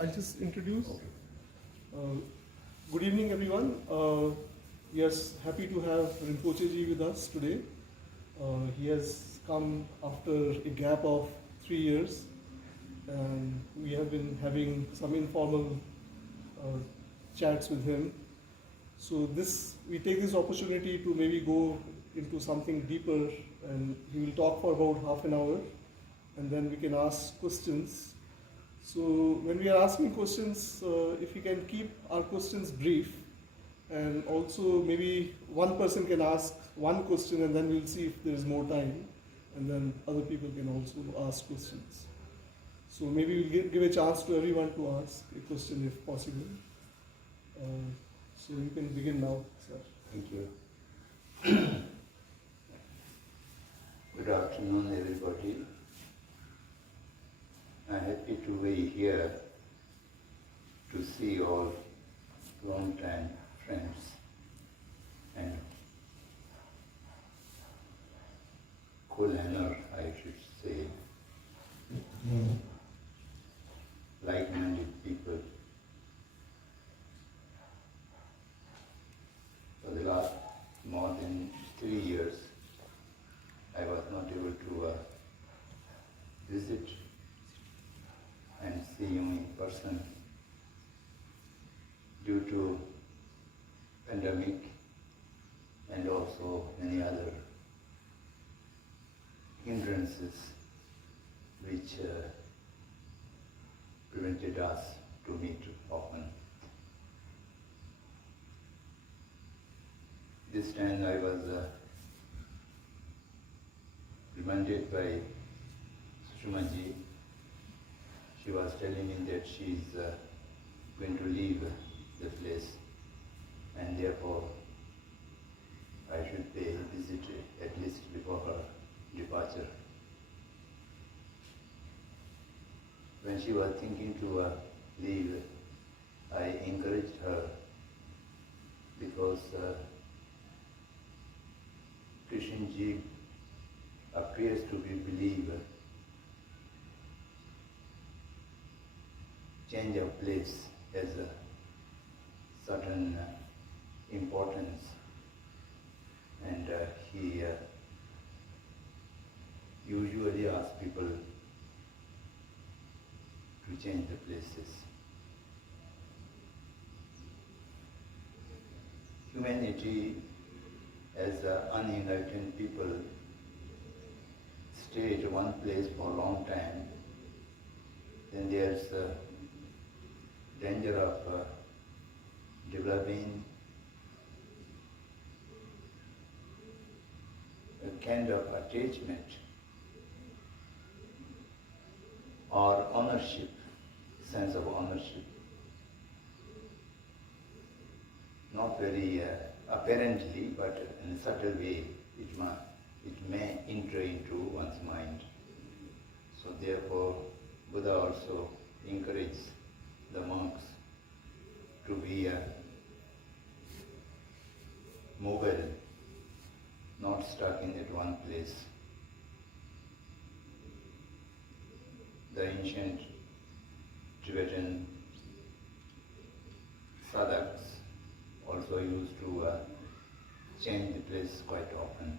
I'll just introduce. Okay. Good evening, everyone. We are happy to have Rinpoche ji with us today. He has come after a gap of 3 years, and we have been having some informal chats with him. So we take this opportunity to maybe go into something deeper, and he will talk for about half an hour, and then we can ask questions. So when we are asking questions, if we can keep our questions brief, and also maybe one person can ask one question, and then we'll see if there is more time, and then other people can also ask questions. So maybe we'll give a chance to everyone to ask a question if possible. So you can begin now, sir. Thank you. Good afternoon, everybody. I'm happy to be here to see all long-time friends and co-learner, I should say, like-minded people. For the last more than 3 years, I was not able to visit and see you in person due to pandemic and also many other hindrances which prevented us to meet often. This time I was reminded by Sushmaji. She was telling me that she is going to leave the place, and therefore I should pay a visit at least before her departure. When she was thinking to leave, I encouraged her because Krishnamurti appears to be believer. Change of place has a certain importance, and he usually asks people to change the places. Humanity as unenlightened people stay at one place for a long time, then there's a danger of developing a kind of attachment or ownership, sense of ownership. Not very apparently, but in a subtle way, it may enter into one's mind. So therefore, Buddha also encourages the monks to be mobile, not stuck in at one place. The ancient Tibetan sadhaks also used to change the place quite often.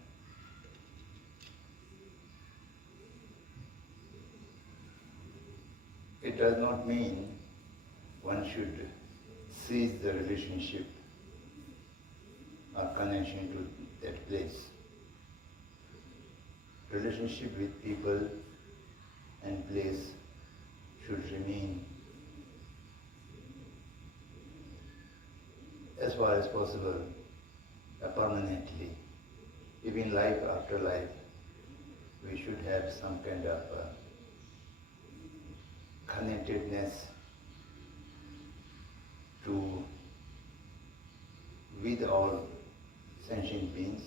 It does not mean one should cease the relationship or connection to that place. Relationship with people and place should remain as far as possible permanently. Even life after life, we should have some kind of connectedness with all sentient beings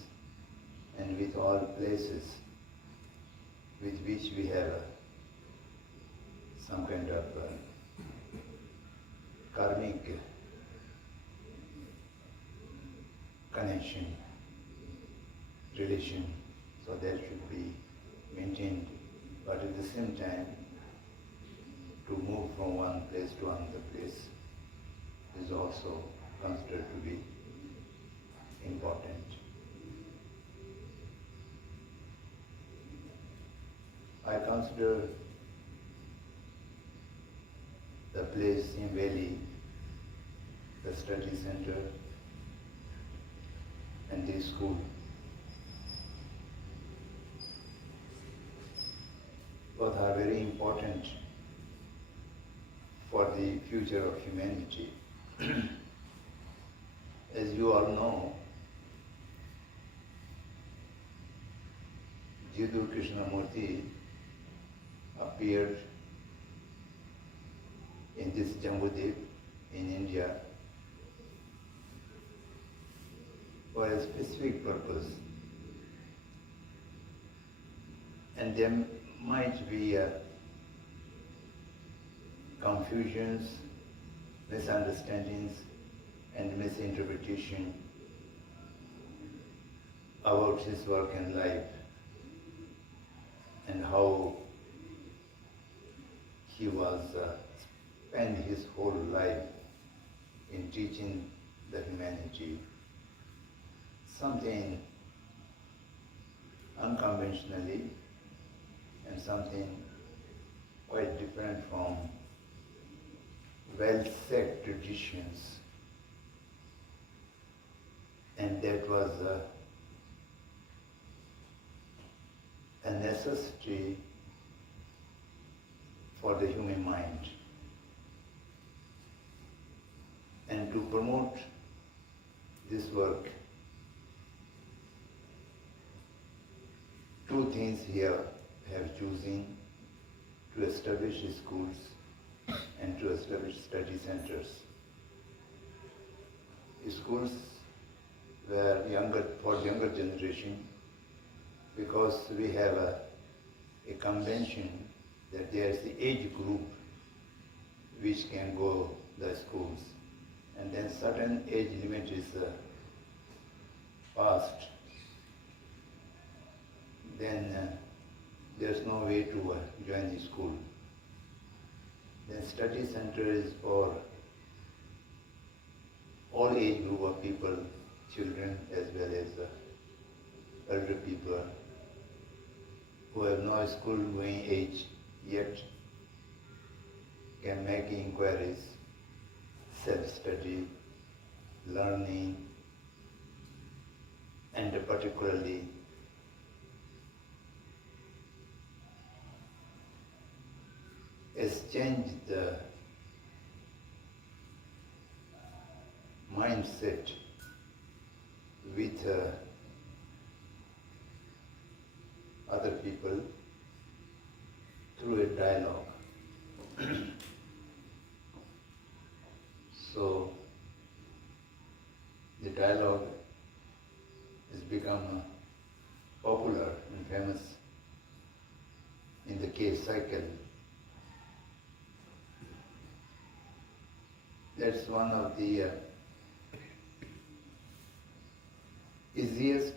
and with all places with which we have some kind of karmic connection, relation. So that should be maintained, but at the same time, to move from one place to another place is also considered to be important. I consider the place in Valley, the study center, and the school both are very important for the future of humanity. As you all know, Jiddu Krishnamurti appeared in this Jambudip in India for a specific purpose. And there might be confusions, misunderstandings, and misinterpretation about his work and life and how he was spent his whole life in teaching the humanity something unconventionally and something quite different from well-set traditions. And that was a necessity for the human mind. And to promote this work, two things here have chosen: to establish schools and to establish study centers. Schools were for younger generation, because we have a convention that there is the age group which can go the schools, and then certain age limit is passed, then there's no way to join the school. Then study center is for all age group of people, children as well as elder people who have no school going age yet can make inquiries, self-study, learning, and particularly exchange the mindset with other people through a dialogue. So the dialogue has become popular and famous in the cave cycle. That's one of the easiest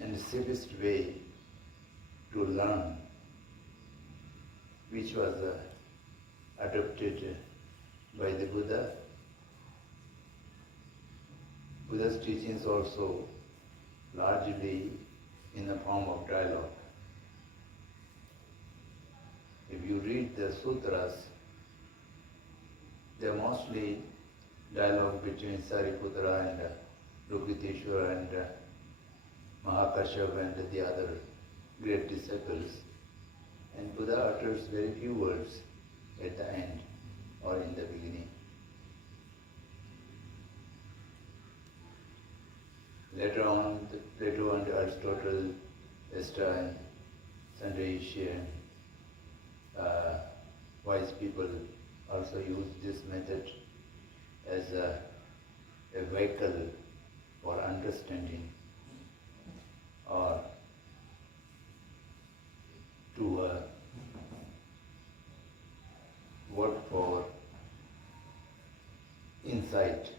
and safest way to learn, which was adopted by the Buddha. Buddha's teachings also largely in the form of dialogue. If you read the sutras, they are mostly dialogue between Sariputra and Lokiteshvara and Mahakashyapa and the other great disciples. And Buddha utters very few words at the end or in the beginning. Later on, Plato and Aristotle, Vesta and Sandrayasya, wise people also use this method as a vehicle for understanding or to work for insight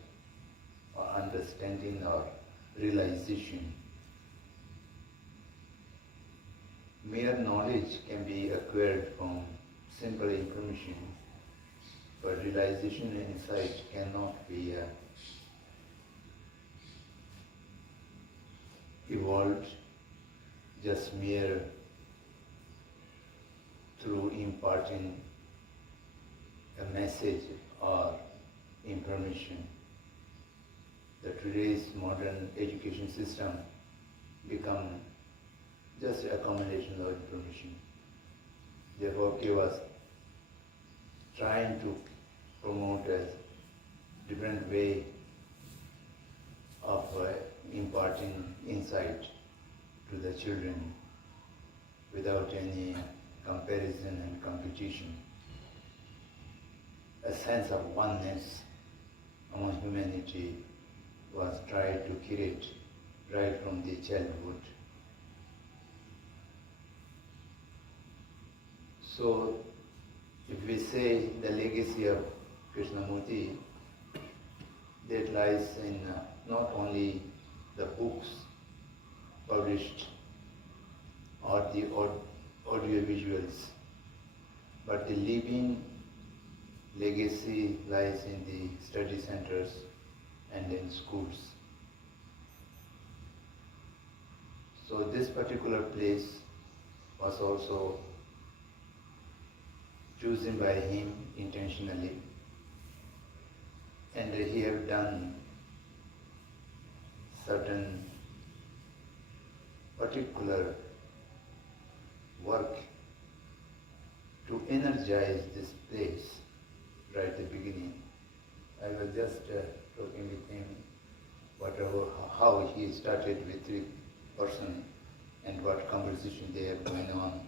or understanding or realization. Mere knowledge can be acquired from simple information, but realization and insight cannot be evolved just mere through imparting a message or information. The today's modern education system become just a combination of information. Therefore, he was trying to promote a different way of imparting insight to the children without any comparison and competition. A sense of oneness among humanity was tried to create right from the childhood. So, if we say the legacy of Krishnamurti, that lies in not only the books published or the audio visuals, but the living legacy lies in the study centers and in schools. So this particular place was also chosen by him intentionally, and he have done certain particular work to energize this place right at the beginning. I was just talking with him how he started with 3 person and what conversation they have going on.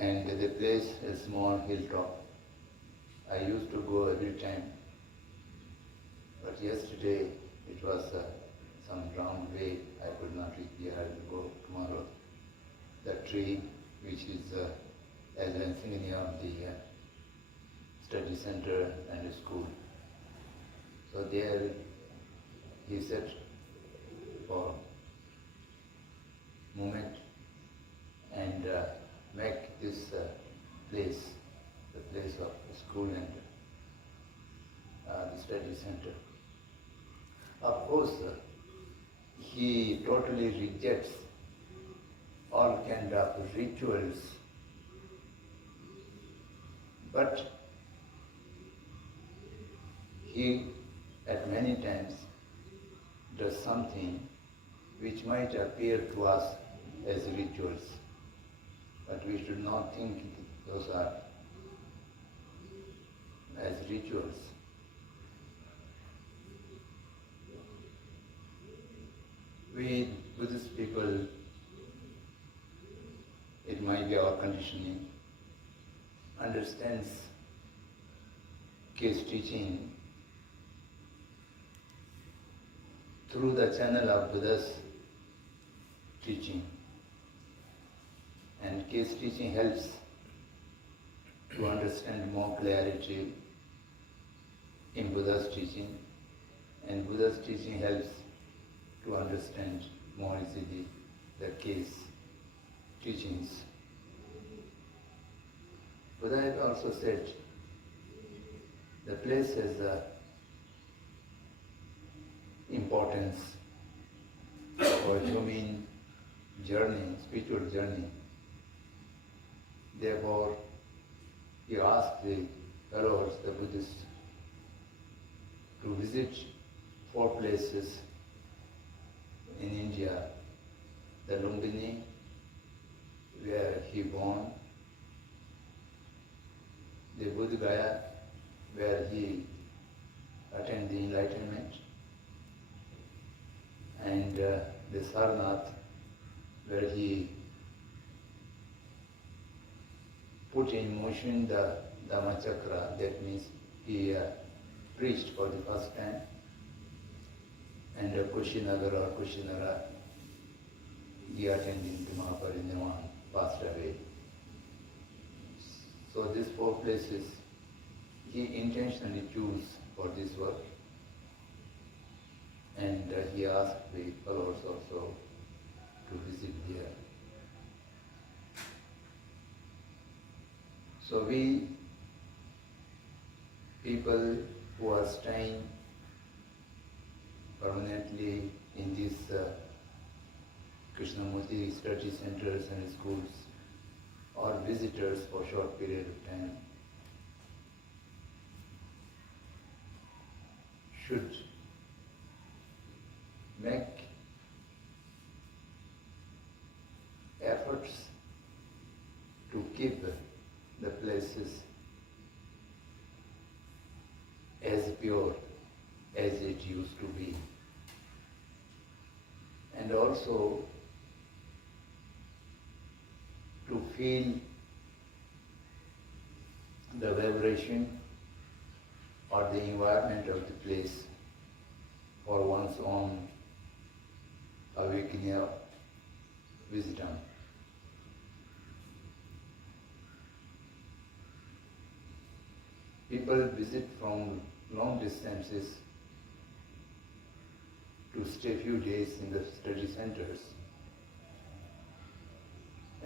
And the place is a small hilltop. I used to go every time, but yesterday it was some round way. I could not reach here. I will go tomorrow. The tree, which is as an insignia of the study center and the school. So there he sat for a moment and make this place the place of the school and the study center. Of course, he totally rejects all kind of rituals, but he at many times does something which might appear to us as rituals, but we should not think those are as rituals. We Buddhist people, it might be our conditioning, understands case teaching through the channel of Buddha's teaching. And case teaching helps to understand more clarity in Buddha's teaching, and Buddha's teaching helps to understand more easily the case teachings. Buddha had also said the place has importance for human journey, spiritual journey. Therefore, he asked the followers, the Buddhists, to visit 4 places in India: the Lumbini, where he born; the Bodh Gaya, where he attained the enlightenment; and the Sarnath, where he put in motion the Dhammachakra, that means he preached for the first time, and Kushinagar or Kushinara, he attended to Mahaparinirbana, passed away. So these 4 places he intentionally chose for this work, and he asked the followers also to visit here. So we people who are staying permanently in these Krishnamurti study centers and schools, or visitors for short period of time, should make efforts to keep the places as pure as it used to be, and also to feel the vibration or the environment of the place for one's own awakening of wisdom. People visit from long distances to stay few days in the study centers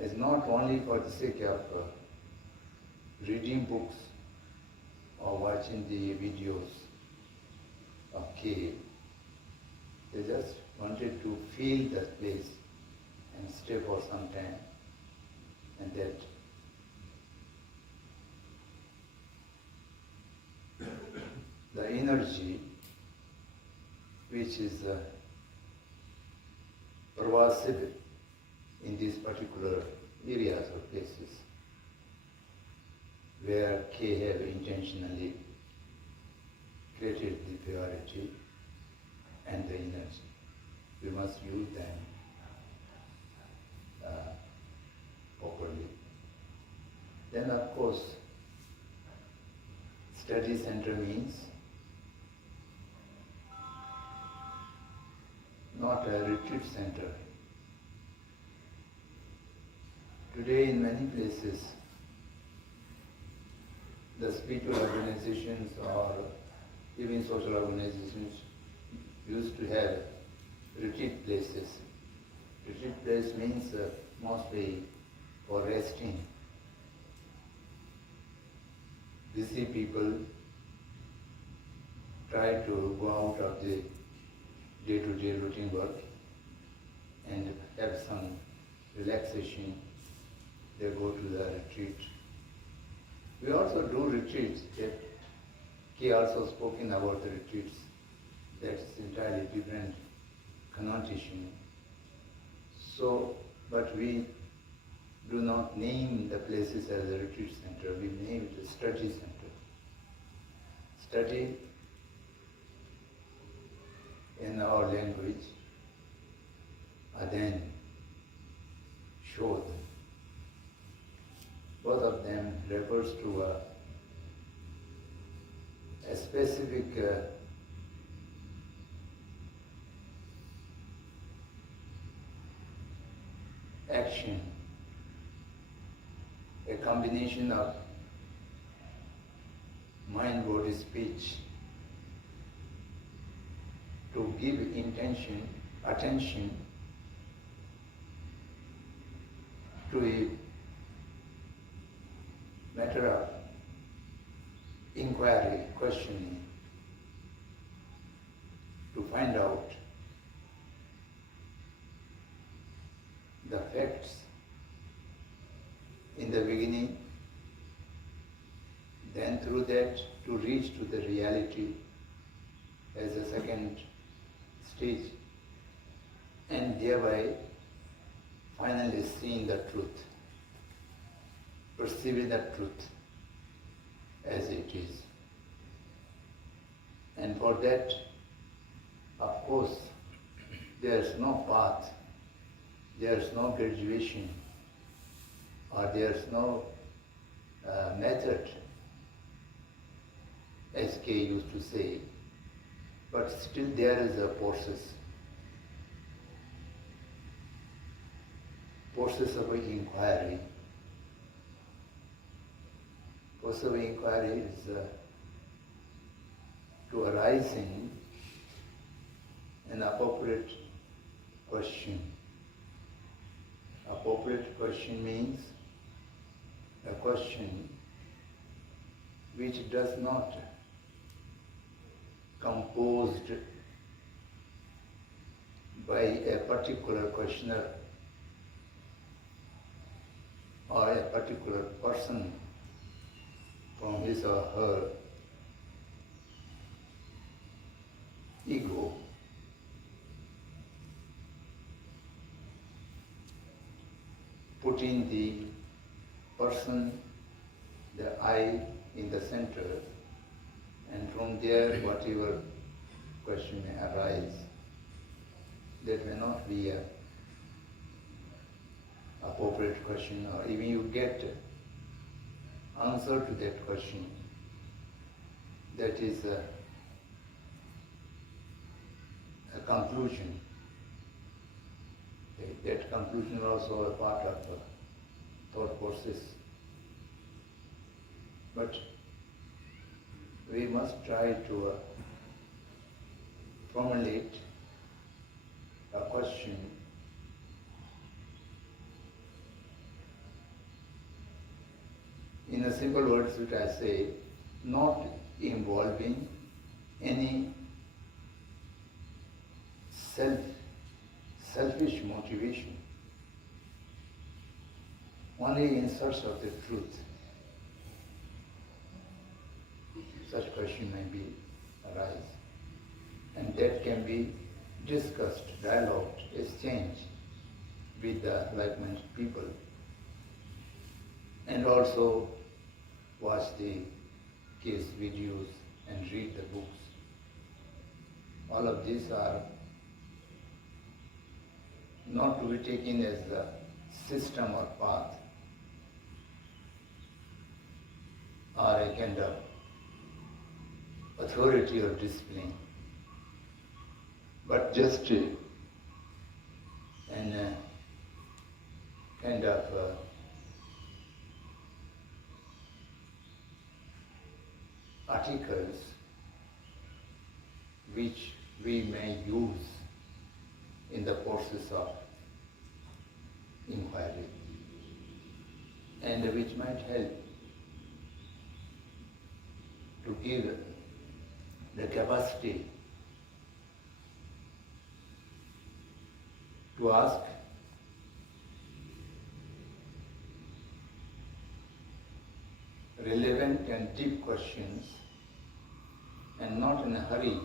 is not only for the sake of reading books or watching the videos of cave. They just wanted to feel that place and stay for some time, and that the energy which is pervasive in these particular areas or places where K have intentionally created the purity and the energy. We must use them properly. Then of course, study center means not a retreat center. Today in many places, the spiritual organizations or even social organizations used to have retreat places. Retreat place means mostly for resting. Busy people try to go out of the day-to-day routine work and have some relaxation. They go to the retreat. We also do retreats. He also spoken about the retreats. That's entirely different connotation. So, but we do not name the places as a retreat center. We name it a study center. Study in our language, then Shodh. Both of them refers to a specific action, a combination of mind, body, speech, to give attention to a matter of inquiry, questioning, to find out the facts in the beginning, then through that to reach to the reality as a second stage, and thereby finally seeing the truth, perceiving the truth as it is. And for that, of course, there is no path, there is no graduation, or there is no method, as K used to say, but still there is a process of inquiry. Process of inquiry is to arising an appropriate question. Appropriate question means a question which does not composed by a particular questioner or a particular person from his or her ego. Putting the person, the I in the center, and from there whatever question may arise, that may not be a appropriate question, or even you get answer to that question, that is a conclusion. That conclusion is also a part of the thought process. But we must try to formulate a question in a simple words which I say, not involving any selfish motivation, only in search of the truth. Such question may be arise, and that can be discussed, dialogued, exchanged with the like-minded people, and also watch the case videos and read the books. All of these are not to be taken as the system or path, or a kind of authority or discipline, but just an kind of articles which we may use in the process of inquiry, and which might help to give the capacity to ask relevant and deep questions, and not in a hurry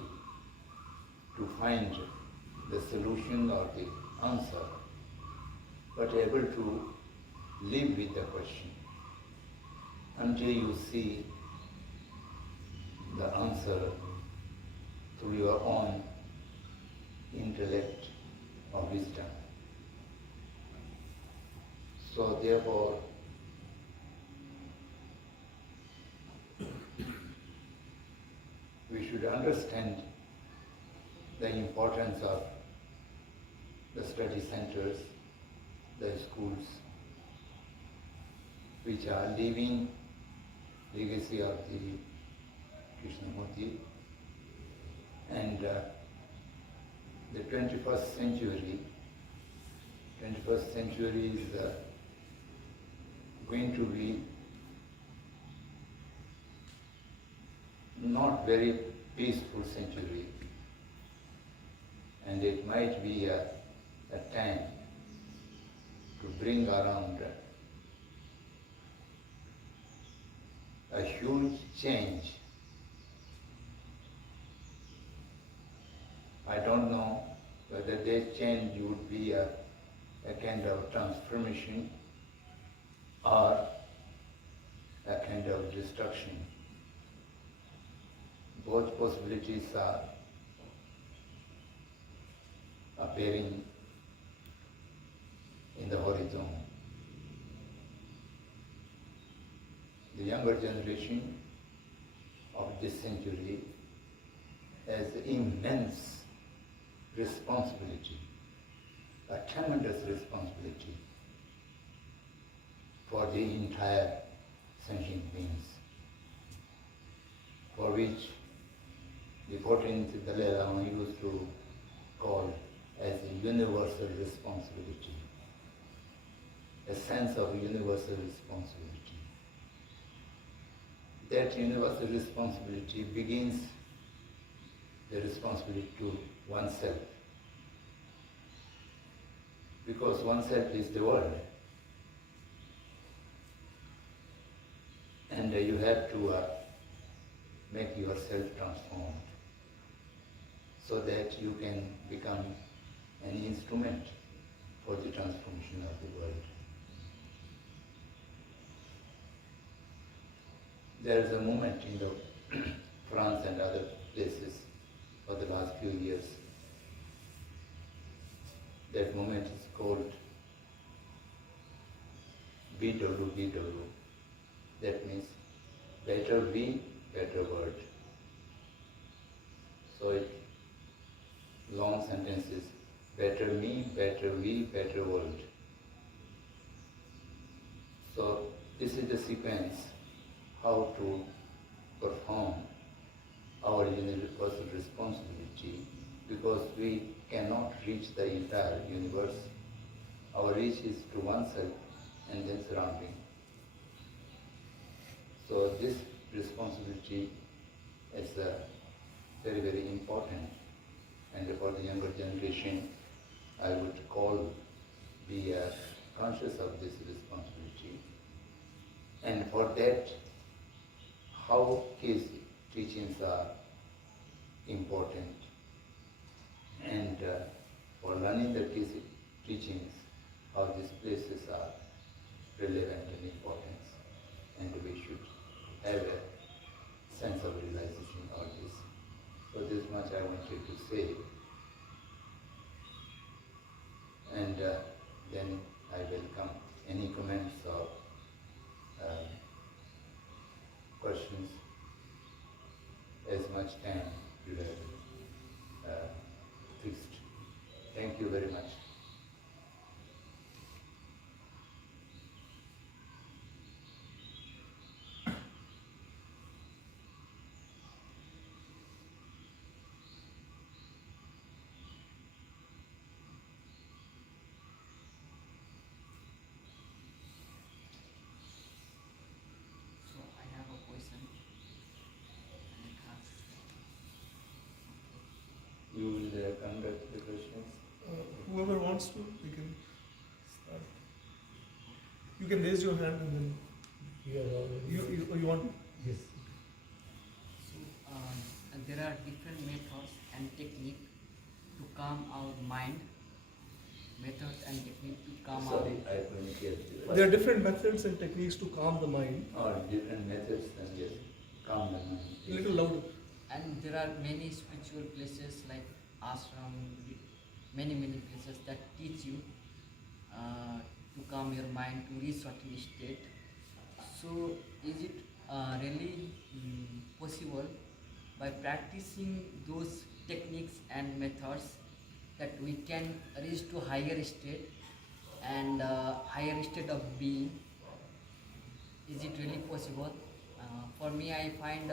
to find the solution or the answer, but able to live with the question until you see the answer through your own intellect or wisdom. So therefore, we should understand the importance of the study centers, the schools, which are living legacy of the Krishnamurti, and the 21st century is going to be not very peaceful century, and it might be a time to bring around a huge change. I don't know whether that change would be a kind of transformation or a kind of destruction. Both possibilities are appearing in the horizon. The younger generation of this century has immense responsibility, a tremendous responsibility for the entire sentient beings, for which the 14th Dalai Lama used to call as a universal responsibility, a sense of universal responsibility. that universal responsibility begins the responsibility to oneself. Because oneself is the world. And you have to make yourself transformed so that you can become an instrument for the transformation of the world. There is a movement in the France and other places for the last few years. That movement is called BWBW. That means better we, better world. So it long sentences, better me, better we, better world. So this is the sequence how to perform our universal responsibility, because we cannot reach the entire universe. Our reach is to oneself and then surrounding. So this responsibility is very, very important. And for the younger generation, I would call be conscious of this responsibility. And for that, how his teachings are important. And for learning the teachings, how these places are relevant and important. And we should have a sense of realization of this. So this much I wanted to say. And then I welcome any comments or questions, as much time you have fixed. Thank you very much. You will conduct the questions? Whoever wants to, we can start. You can raise your hand and then you want to? Yes. So there are different methods and technique to calm our mind. Methods and technique to calm Sorry, I couldn't hear you. There are different methods and techniques to calm the mind. Or different methods and yes, calm the mind. A little louder. And there are many spiritual places like ashram, many places that teach you to calm your mind to reach certain state. So is it really possible by practicing those techniques and methods that we can reach to higher state and higher state of being? Is it really possible? For me, I find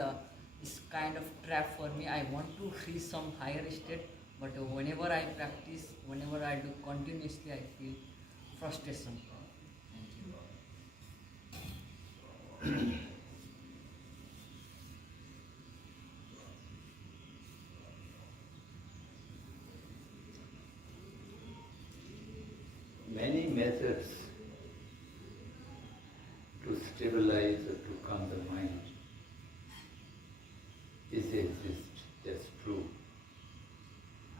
it's kind of trap for me. I want to reach some higher state, but whenever I practice, whenever I do continuously, I feel frustration. Thank you. Many methods to stabilize or to calm the mind exist, that's true.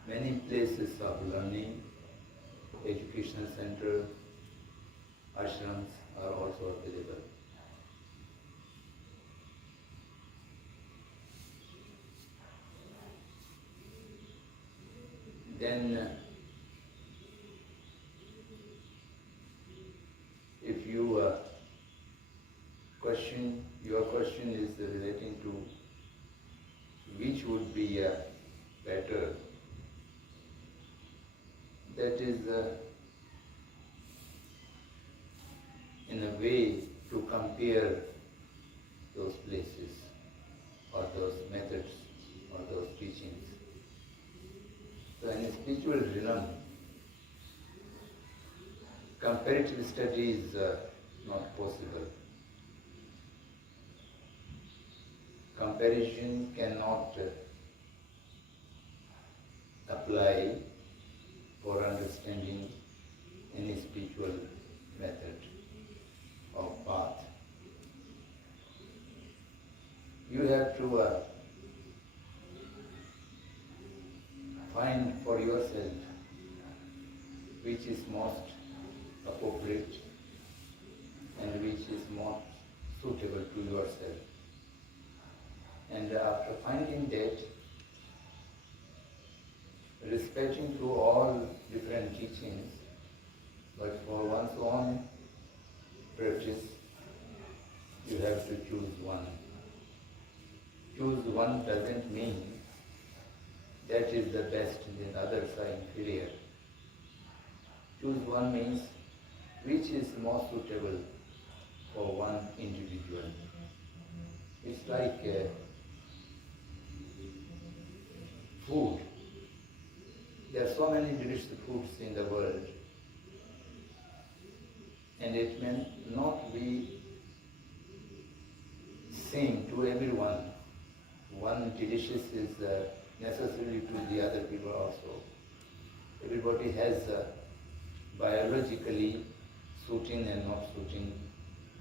Many places of learning, educational center, ashrams are also available. Then if you your question is relating to which would be better, that is in a way to compare those places or those methods or those teachings. So in a spiritual realm, comparative study is not possible. comparison cannot apply for understanding any spiritual method or path. You have to find for yourself which is most appropriate and which is most suitable to yourself. And after finding that, respecting to all different teachings, but for one's own practice, you have to choose one. Choose one doesn't mean that is the best and the others are inferior. Choose one means which is more suitable for one individual. It's like food. There are so many delicious foods in the world, and it may not be same to everyone. One delicious is necessary to the other people also. Everybody has biologically suiting and not suiting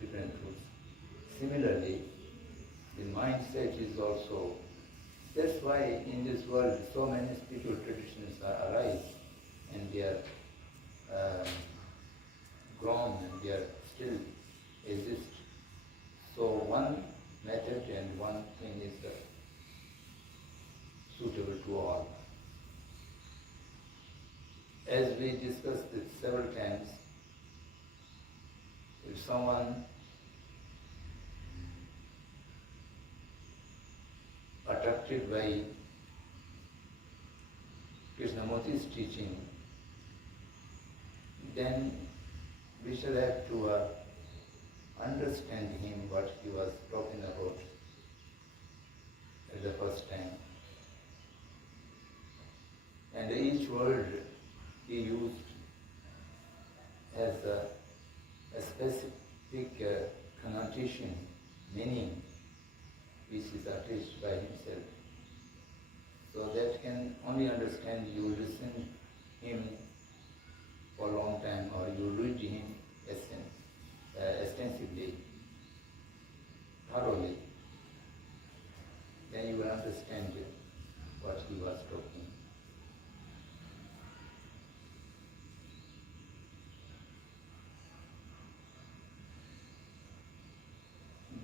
different foods. Similarly, the mindset is also, that's why in this world so many spiritual traditions arise and they are grown and they are still exist. So one method and one thing is suitable to all. As we discussed it several times, if someone attracted by Krishnamurti's teaching, then we shall have to understand him what he was talking about at the first time. And each word he used has a specific connotation, meaning, which is attached by himself. So that can only understand you listen him for a long time or you read him extensively, thoroughly. Then you will understand what he was talking.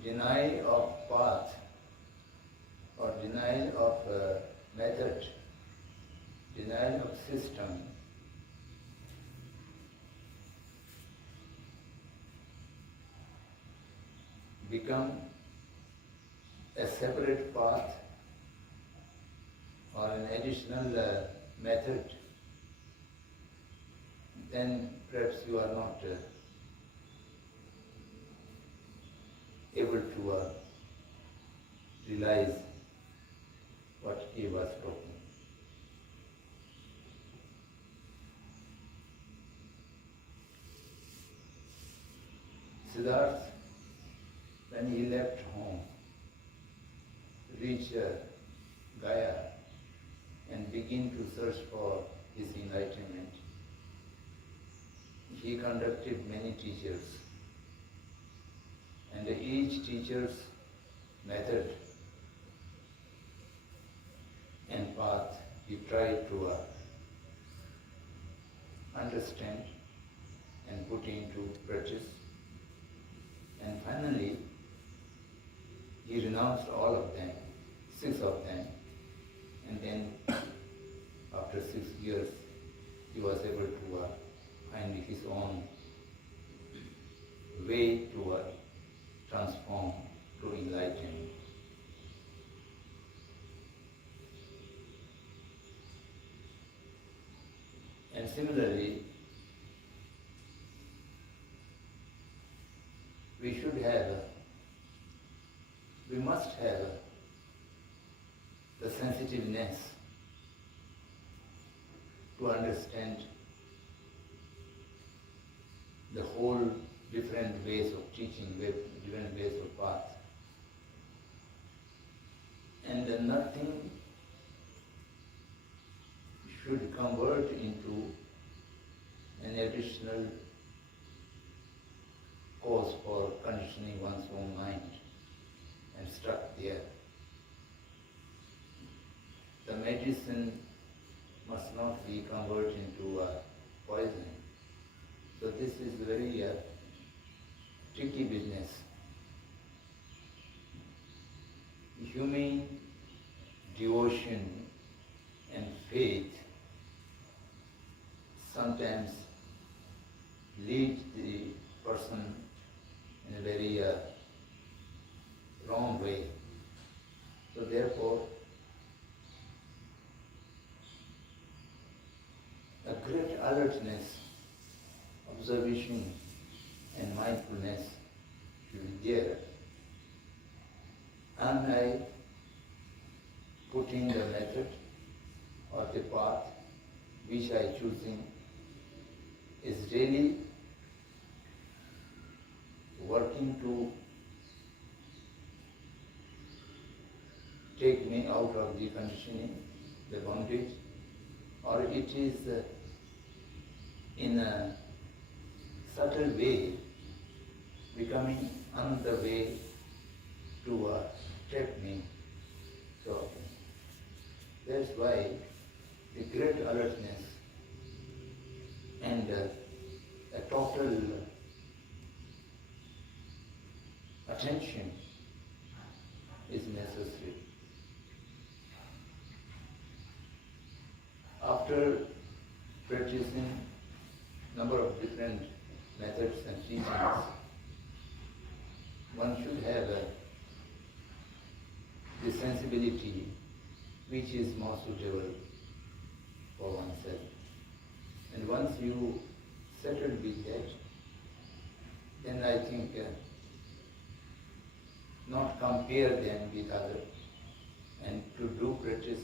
Denial of path or denial of method, denial of system become a separate path or an additional method, then perhaps you are not able to realize what he was talking. Siddhartha, when he left home, reached Gaya and began to search for his enlightenment, he conducted many teachers, and each teacher's method and path he tried to understand and put into practice. And finally, he renounced all of them, 6 of them, and then after 6 years, he was able to find his own way to transform, to enlighten. And similarly, we must have the sensitiveness to understand the whole different ways of teaching, different ways of path. and nothing should convert into an additional cause for conditioning one's own mind and stuck there. The medicine must not be converted into poison. So this is very tricky business. Human devotion and faith sometimes lead the person in a very wrong way. So therefore, a great alertness, observation and mindfulness should be there. Am I putting the method or the path which I choosing is really working to take me out of the conditioning, the bondage, or it is in a subtle way becoming another way to trap me. So that's why the great alertness and a total attention is necessary. After practicing number of different methods and teachings, one should have the sensibility which is more suitable for oneself. And once you settle with that, then I think not compare them with others, and to do practice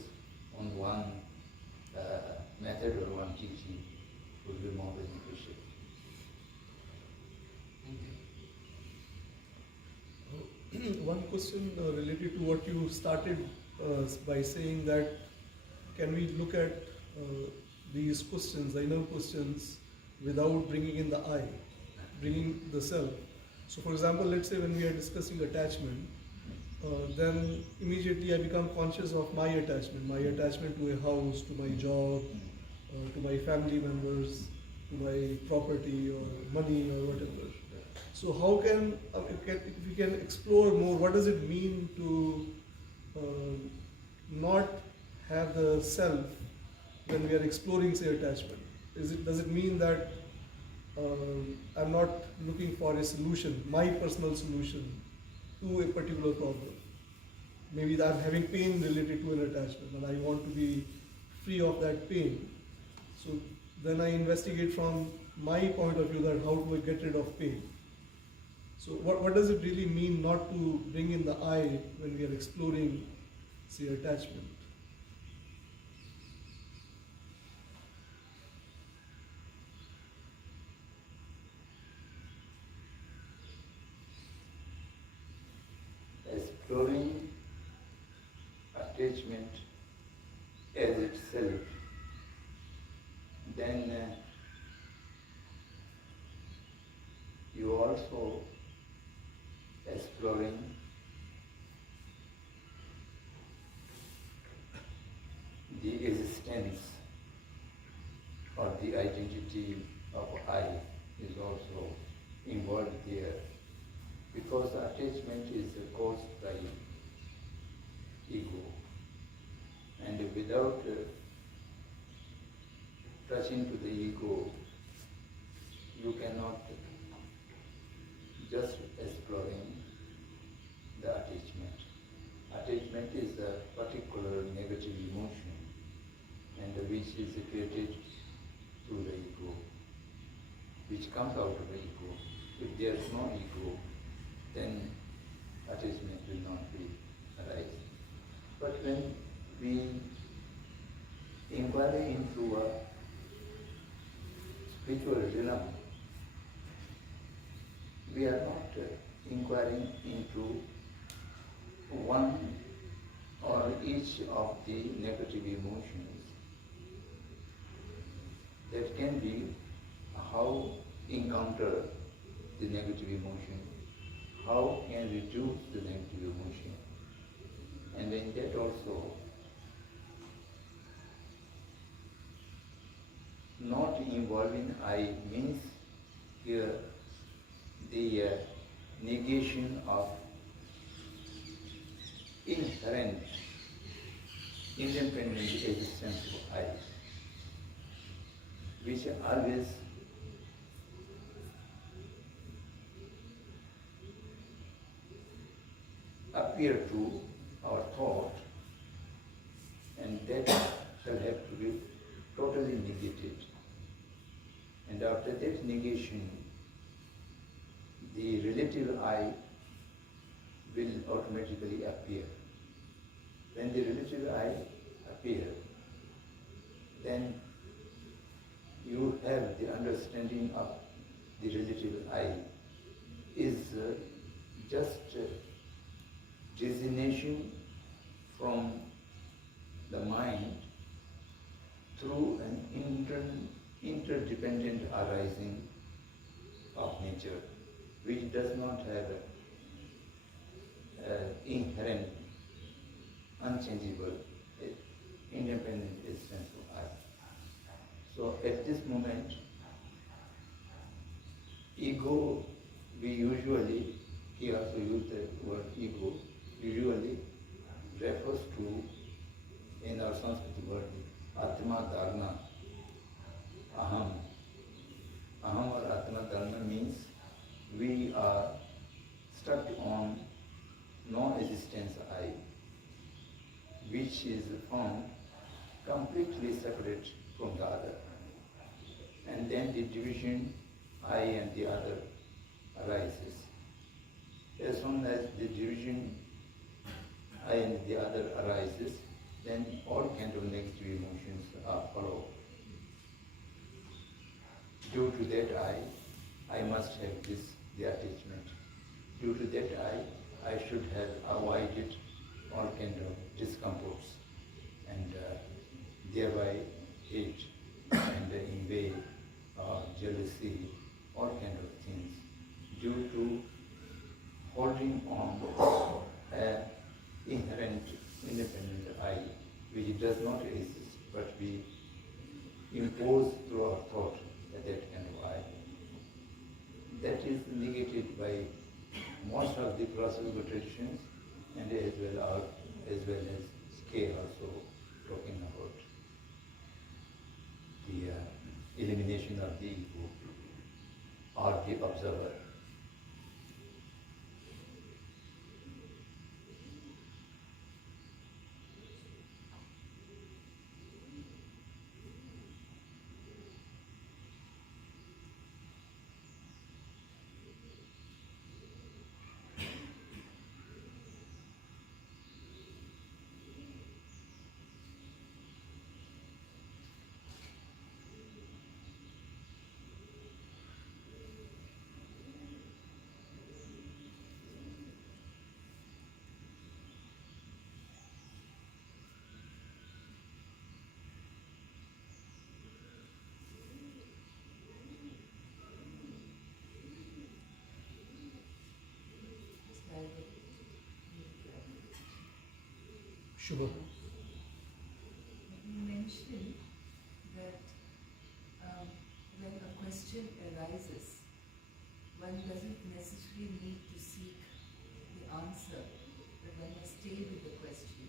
on one method or one teaching would be more beneficial. Thank you. One question related to what you started by saying that can we look at these questions, the inner questions, without bringing in the I, bringing the self. So for example, let's say when we are discussing attachment, then immediately I become conscious of my attachment to a house, to my job, to my family members, to my property or money or whatever. So how can, if we can explore more, what does it mean to not have the self when we are exploring, say, attachment? Does it mean that I'm not looking for a solution, my personal solution to a particular problem? Maybe I'm having pain related to an attachment and I want to be free of that pain. So then I investigate from my point of view that how do I get rid of pain? So what does it really mean not to bring in the I when we are exploring, say, attachment? Exploring attachment as itself, then you also exploring the existence or the identity of I is also involved there, because attachment is caused by ego, and without touching to the ego, you cannot just exploring the attachment. Attachment is a particular negative emotion, and which is created through the ego, which comes out of the ego. If there is no ego, then attachment will not be arise. But when we inquire into a spiritual realm, we are not inquiring into one or each of the negative emotions, that can be how encounter the negative emotion, how can reduce the negative emotion. And in that also, not involving I means here the negation of inherent independent existence of I, which always appear to our thought, and that shall have to be totally negated. And after that negation, the relative I will automatically appear. When the relative I appear, then you have the understanding of the relative I is just designation from the mind through an interdependent arising of nature, which does not have inherent, unchangeable, independent existence of I. So at this moment, ego, we usually, he also used the word ego, usually refers to, in our Sanskrit word, Atma Dharma, Aham. Aham or Atma Dharma means we are stuck on non-existence I, which is found completely separate from the other. And then the division I and the other arises. As soon as the division I and the other arises, then all kinds of negative emotions follow. Due to that I must have this, the attachment. Due to that I should have avoided all kinds of discomforts and thereby hate and envy, jealousy, all kinds of things, due to holding on an inherent independent I, which does not exist, but we impose through our thought that kind of I. That is negated by most of the philosophical traditions, and as well as K also talking about the elimination of the ego or the observer. Shubha. You mentioned that when a question arises, one doesn't necessarily need to seek the answer, but one must stay with the question.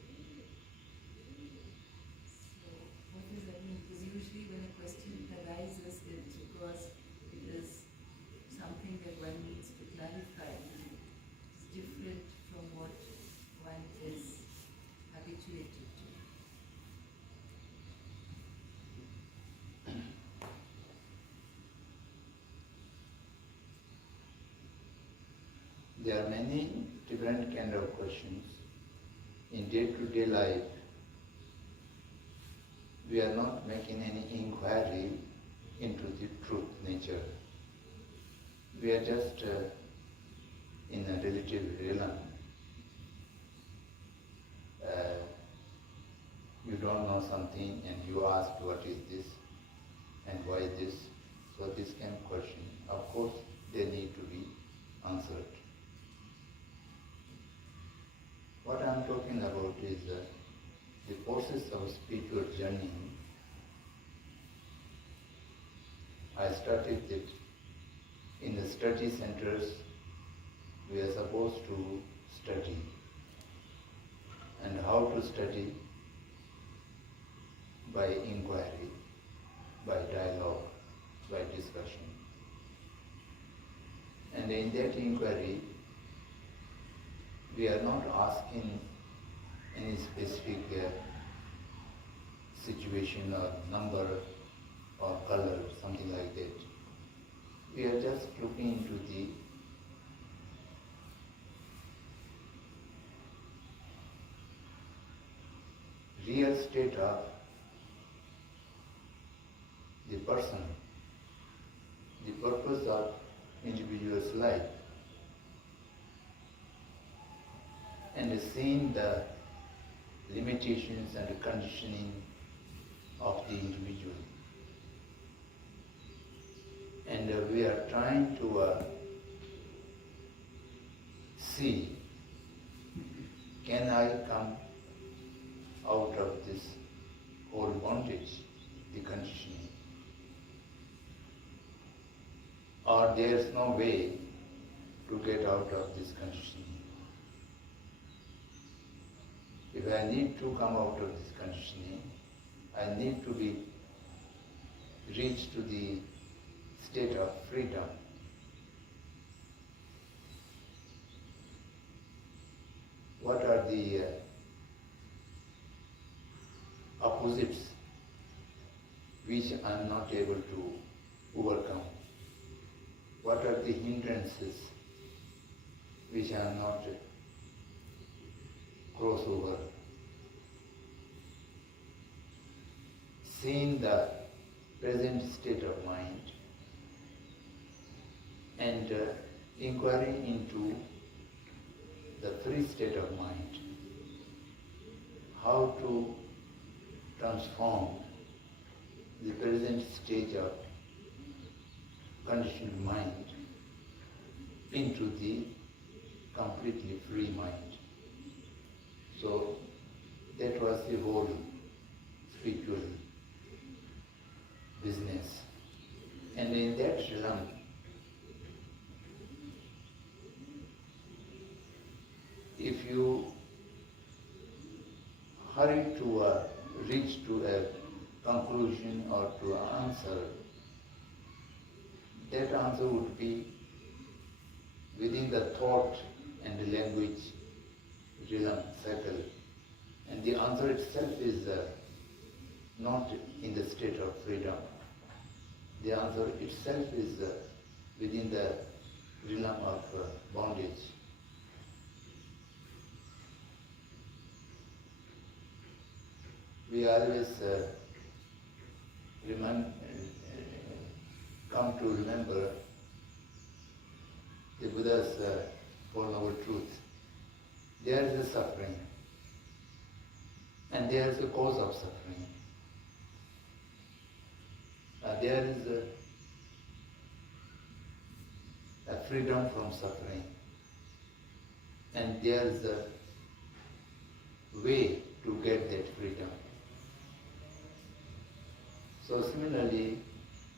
So what does that mean? Because usually when a question arises, it's because it is something that one needs to clarify. It's different from what one is habituated to. There are many different kind of questions. In day-to-day life, we are not making any inquiry into the truth nature. We are just in a relative realm, know something and you ask what is this and why this. So this kind of question, of course, they need to be answered. What I am talking about is the process of spiritual journey. I started it in the study centers. We are supposed to study. And how to study? By inquiry, by dialogue, by discussion. And in that inquiry, we are not asking any specific situation or number or color, something like that. We are just looking into the real state of the person, the purpose of individual's life, and seeing the limitations and conditioning of the individual. And we are trying to see, can I come out of this whole bondage, the conditioning? Or there is no way to get out of this conditioning. If I need to come out of this conditioning, I need to be reached to the state of freedom. What are the opposites which I am not able to overcome? What are the hindrances which I am not cross over? Seeing the present state of mind and inquiring into the free state of mind, how to transform the present stage of conditioned mind into the completely free mind. So that was the whole spiritual business. And in that realm, if you hurry to reach to a conclusion or to an answer, that answer would be within the thought and the language realm cycle. And the answer itself is not in the state of freedom. The answer itself is within the realm of bondage. We always come to remember the Buddha's Four Noble Truths. There is a suffering, and there is a cause of suffering. There is a freedom from suffering, and there is a way to get that freedom. So similarly,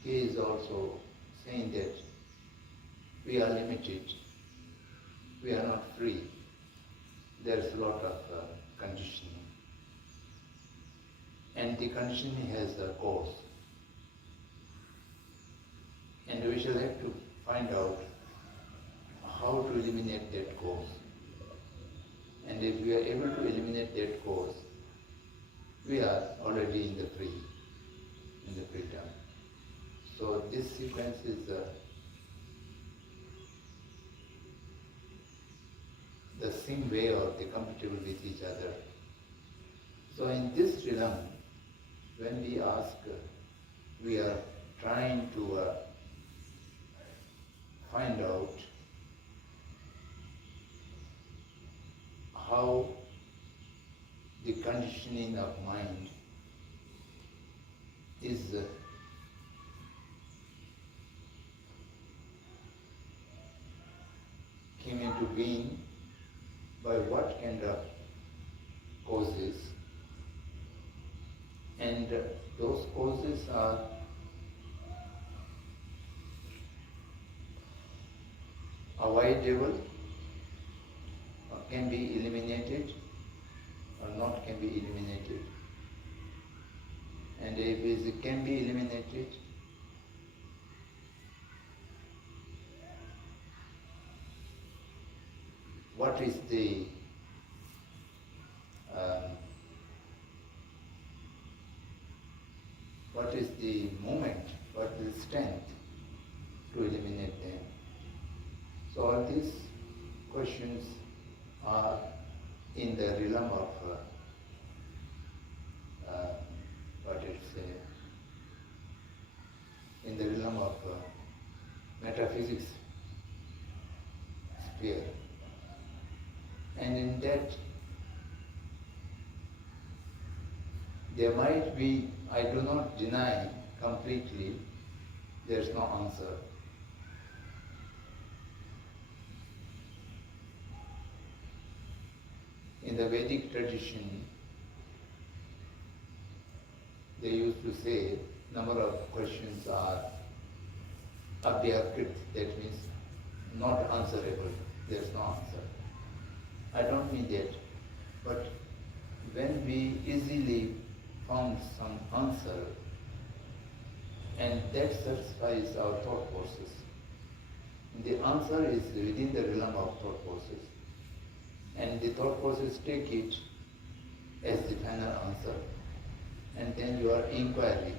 he is also saying that we are limited, we are not free. There is a lot of conditioning. And the conditioning has a cause. And we shall have to find out how to eliminate that cause. And if we are able to eliminate that cause, we are already in the freedom. So this sequence is the same way or they compatible with each other. So in this realm, when we ask, we are trying to find out how the conditioning of mind is came into being by what kind of causes, and those causes are avoidable, or can be eliminated, or not can be eliminated. And if it can be eliminated, what is the moment, what is the strength to eliminate them? So all these questions are in the realm of in the realm of metaphysics sphere. And in that, there might be, I do not deny completely, there's no answer. In the Vedic tradition, they used to say number of questions are abhyakrit, that means not answerable, there's no answer. I don't mean that, but when we easily found some answer and that satisfies our thought process, the answer is within the realm of thought process, and the thought process take it as the final answer, and then your inquiry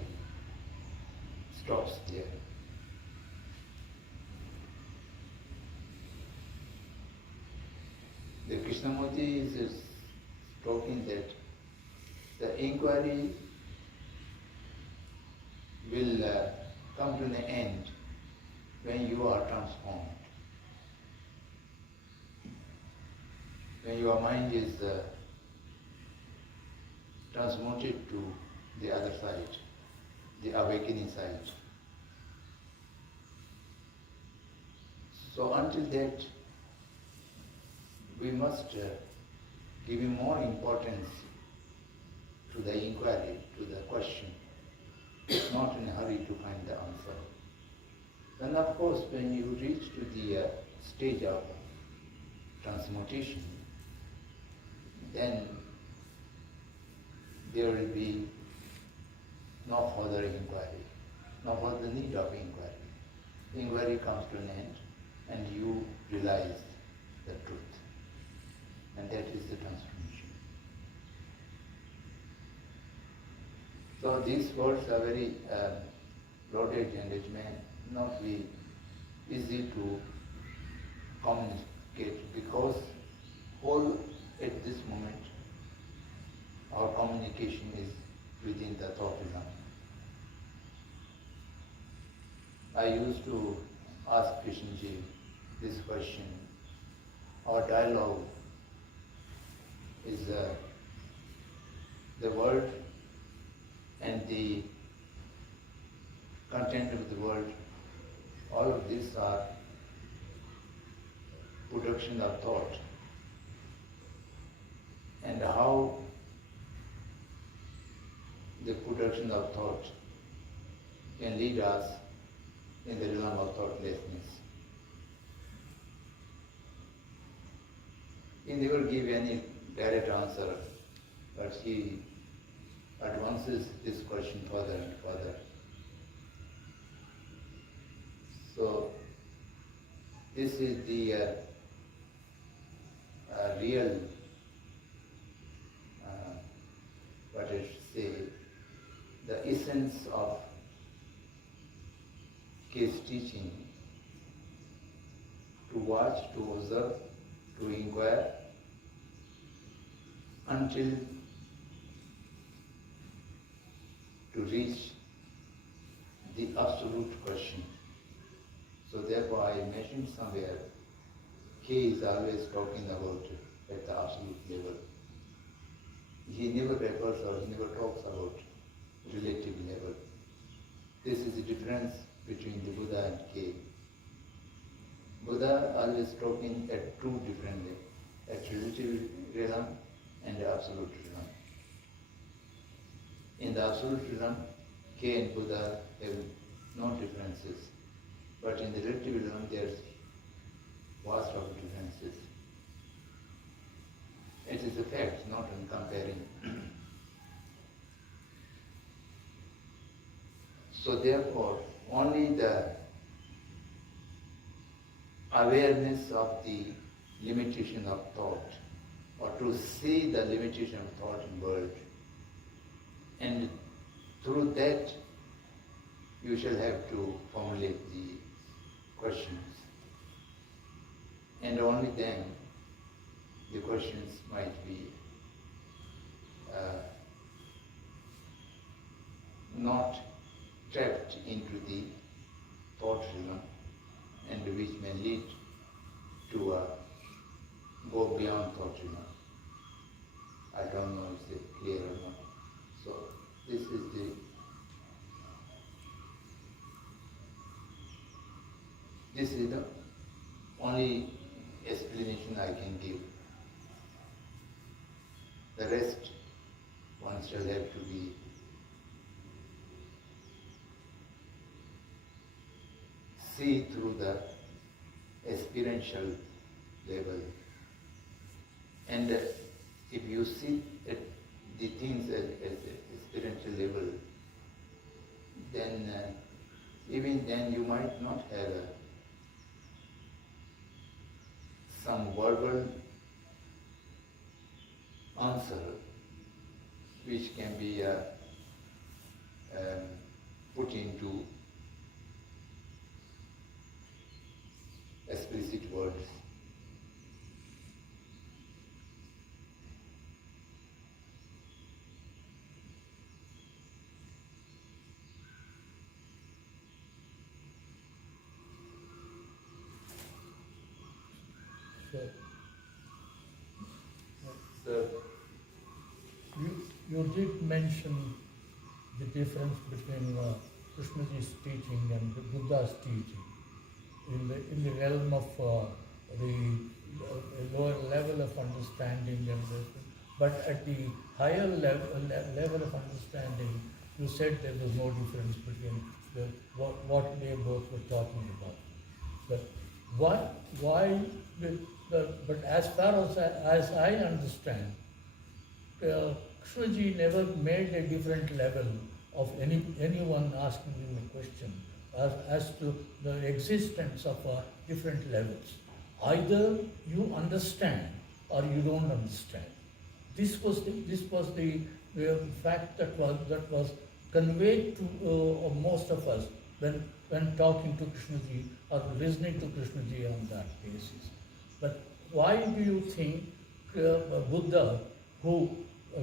stops there. The Krishnamurti is talking that the inquiry will come to an end when you are transformed. When your mind is transmuted to the other side, the awakening side. So until that, we must give more importance to the inquiry, to the question, not in a hurry to find the answer. Then of course, when you reach to the stage of transmutation, then there will be no further inquiry, no further need of inquiry. Inquiry comes to an end and you realize the truth. And that is the transformation. So these words are very loaded and it may not be easy to communicate because whole at this moment our communication is within the thought realm. I used to ask Krishnaji this question. Our dialogue is the word and the content of the word. All of these are production of thought. And how the production of thought can lead us in the realm of thoughtlessness. He never gave any direct answer, but he advances this question further and further. So this is the real, what I should say, the essence of case teaching, to watch, to observe, to inquire, until to reach the absolute question. So therefore I mentioned somewhere, K is always talking about at the absolute level. He never refers or he never talks about relative level. This is the difference between the Buddha and K. Buddha always talking at two different levels, at relative realm and the absolute realm. In the absolute realm, K and Buddha have no differences, but in the relative realm there is vast of differences. It is a fact, not in comparing. So therefore, only the awareness of the limitation of thought, or to see the limitation of thought in world, and through that you shall have to formulate the questions. And only then the questions might be not trapped into the thought realm, and which may lead to go beyond thought realm. I don't know if it's clear or not. So this is the only explanation I can give. The rest one shall have to be see through the experiential level. And if you see at the things at experiential level, then even then you might not have some verbal answer which can be put into explicit words. So you did mention the difference between Krishnaji's teaching and the Buddha's teaching. In the realm of the lower level of understanding and this, but at the higher level of understanding, you said there was no difference between what they both were talking about. But but as far as I understand, Krishnaji never made a different level of anyone asking him a question as to the existence of different levels. Either you understand or you don't understand. This was the fact that was conveyed to most of us when talking to Krishnaji or listening to Krishnaji on that basis. But why do you think Buddha, who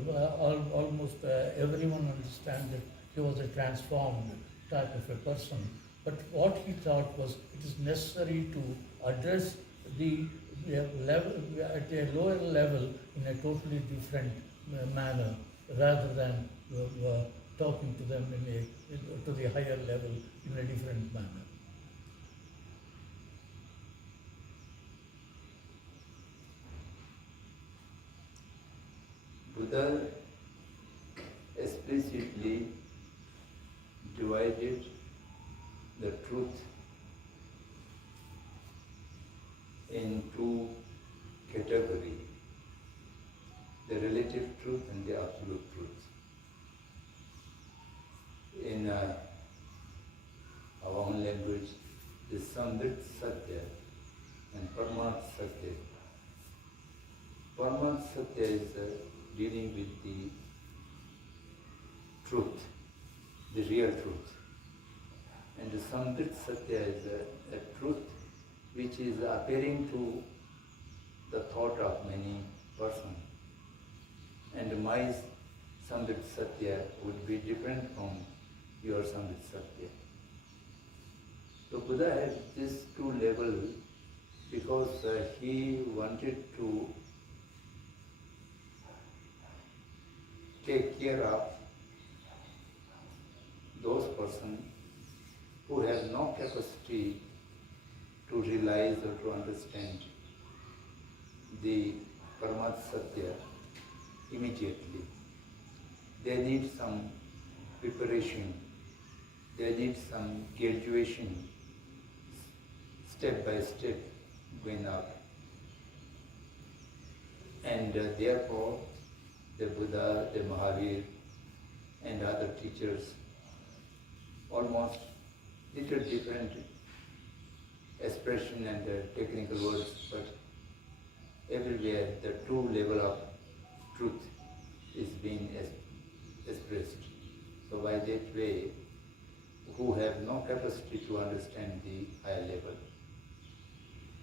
almost everyone understands that he was a transformed type of a person, but what he thought was it is necessary to address the level at a lower level in a totally different manner, rather than talking to them to the higher level in a different manner. Buddha explicitly divided the truth in two categories, the relative truth and the absolute truth. In our own language, the Samdhong Satya and Paramat Satya. Paramat Satya is dealing with the truth, the real truth. And the Samdhong Satya is a truth which is appearing to the thought of many persons. And my Samdhong Satya would be different from your Samdhong Satya. So Buddha had these two levels because he wanted to take care of those persons who have no capacity to realize or to understand the Paramat Satya immediately. They need some preparation, they need some graduation, step by step going up. And therefore, the Buddha, the Mahavir, and other teachers, almost little different expression and technical words, but everywhere the true level of truth is being expressed. So by that way, who have no capacity to understand the higher level.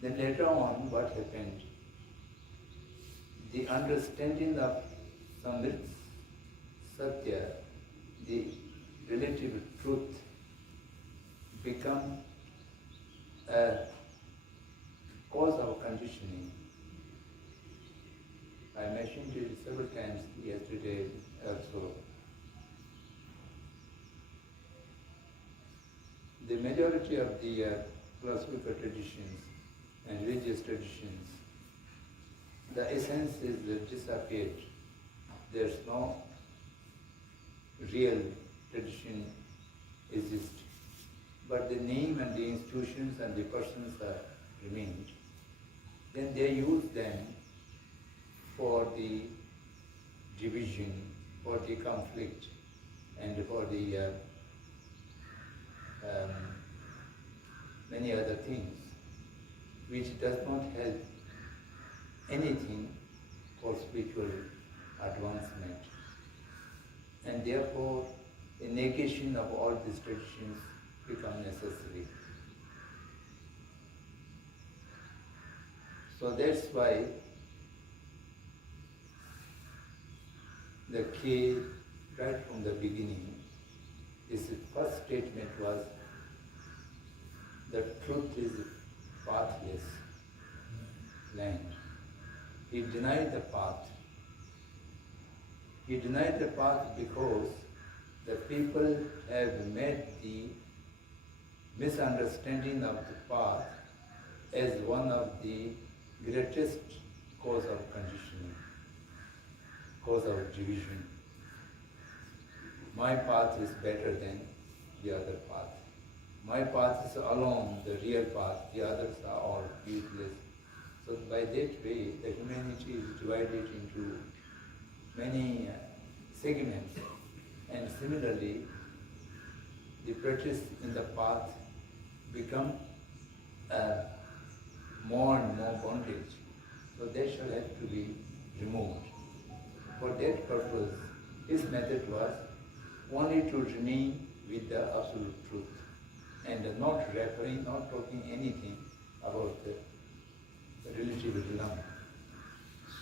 Then later on, what happened? The understanding of Samdhong Satya, the relative truth, become a cause of conditioning. I mentioned it several times yesterday also. The majority of the philosophical traditions and religious traditions, the essence is disappeared. There's no real tradition exists. But the name and the institutions and the persons are remained. Then they use them for the division, for the conflict, and for the many other things, which does not help anything for spiritual advancement. And therefore, a negation of all these traditions become necessary. So that's why the key, right from the beginning, his first statement was, the truth is pathless land. He denied the path. He denied the path because the people have made the misunderstanding of the path as one of the greatest cause of conditioning, cause of division. My path is better than the other path. My path is alone the real path, the others are all useless. So by that way, the humanity is divided into many segments, and similarly, the practice in the path become more and more bondage. So they shall have to be removed. For that purpose, his method was only to remain with the absolute truth and not referring, not talking anything about the relative realm,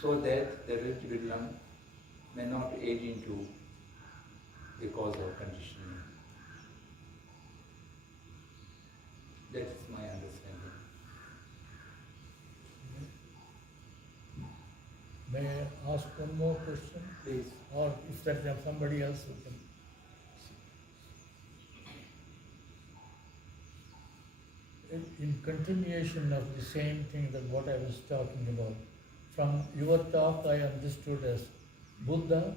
so that the relative realm may not aid into the cause of conditioning. That is my understanding. May I ask one more question? Please. Or if there is somebody else who can. In continuation of the same thing that what I was talking about, from your talk I understood as Buddha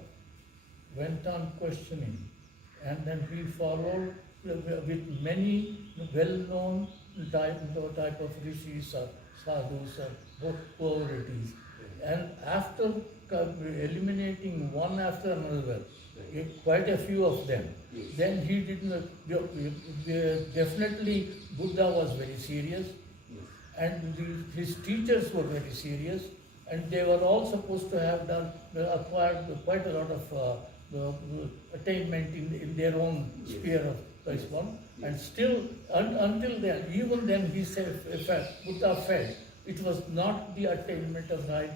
went on questioning, and then he followed with many well-known type of rishis or sadhus or poverities. And after eliminating one after another, quite a few of them, Yes. then he didn't, definitely Buddha was very serious, Yes. and his teachers were very serious, and they were all supposed to have acquired quite a lot of attainment in their own Yes. sphere of this one. Yes. And still, until then, even then he said, Buddha felt it was not the attainment of right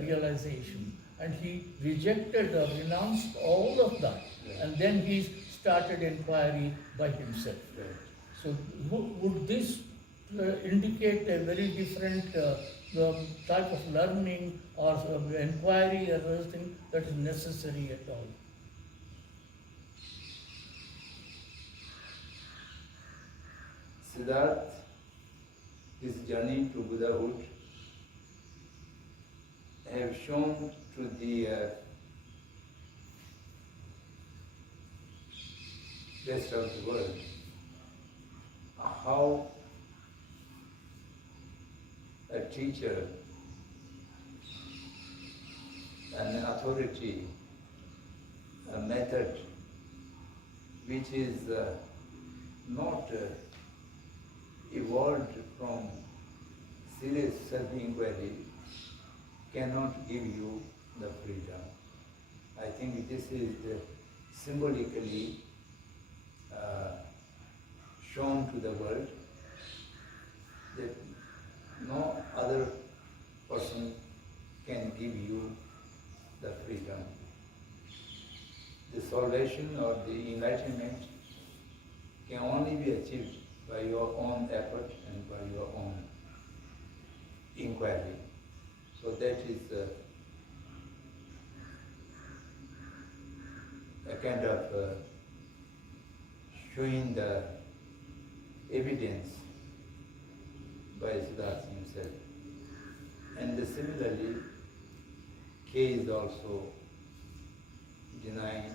realization. And he rejected or renounced all of that. Yes. And then he started inquiry by himself. Right. So would this indicate a very different type of learning or inquiry or anything that is necessary at all? Siddhartha, his journey to Buddhahood, have shown to the rest of the world how a teacher, an authority, a method which is not evolved from serious self-inquiry cannot give you the freedom. I think this is symbolically shown to the world that no other person can give you the freedom. The salvation or the enlightenment can only be achieved by your own effort and by your own inquiry. So that is a kind of showing the evidence by Siddhartha himself. And similarly, K is also denying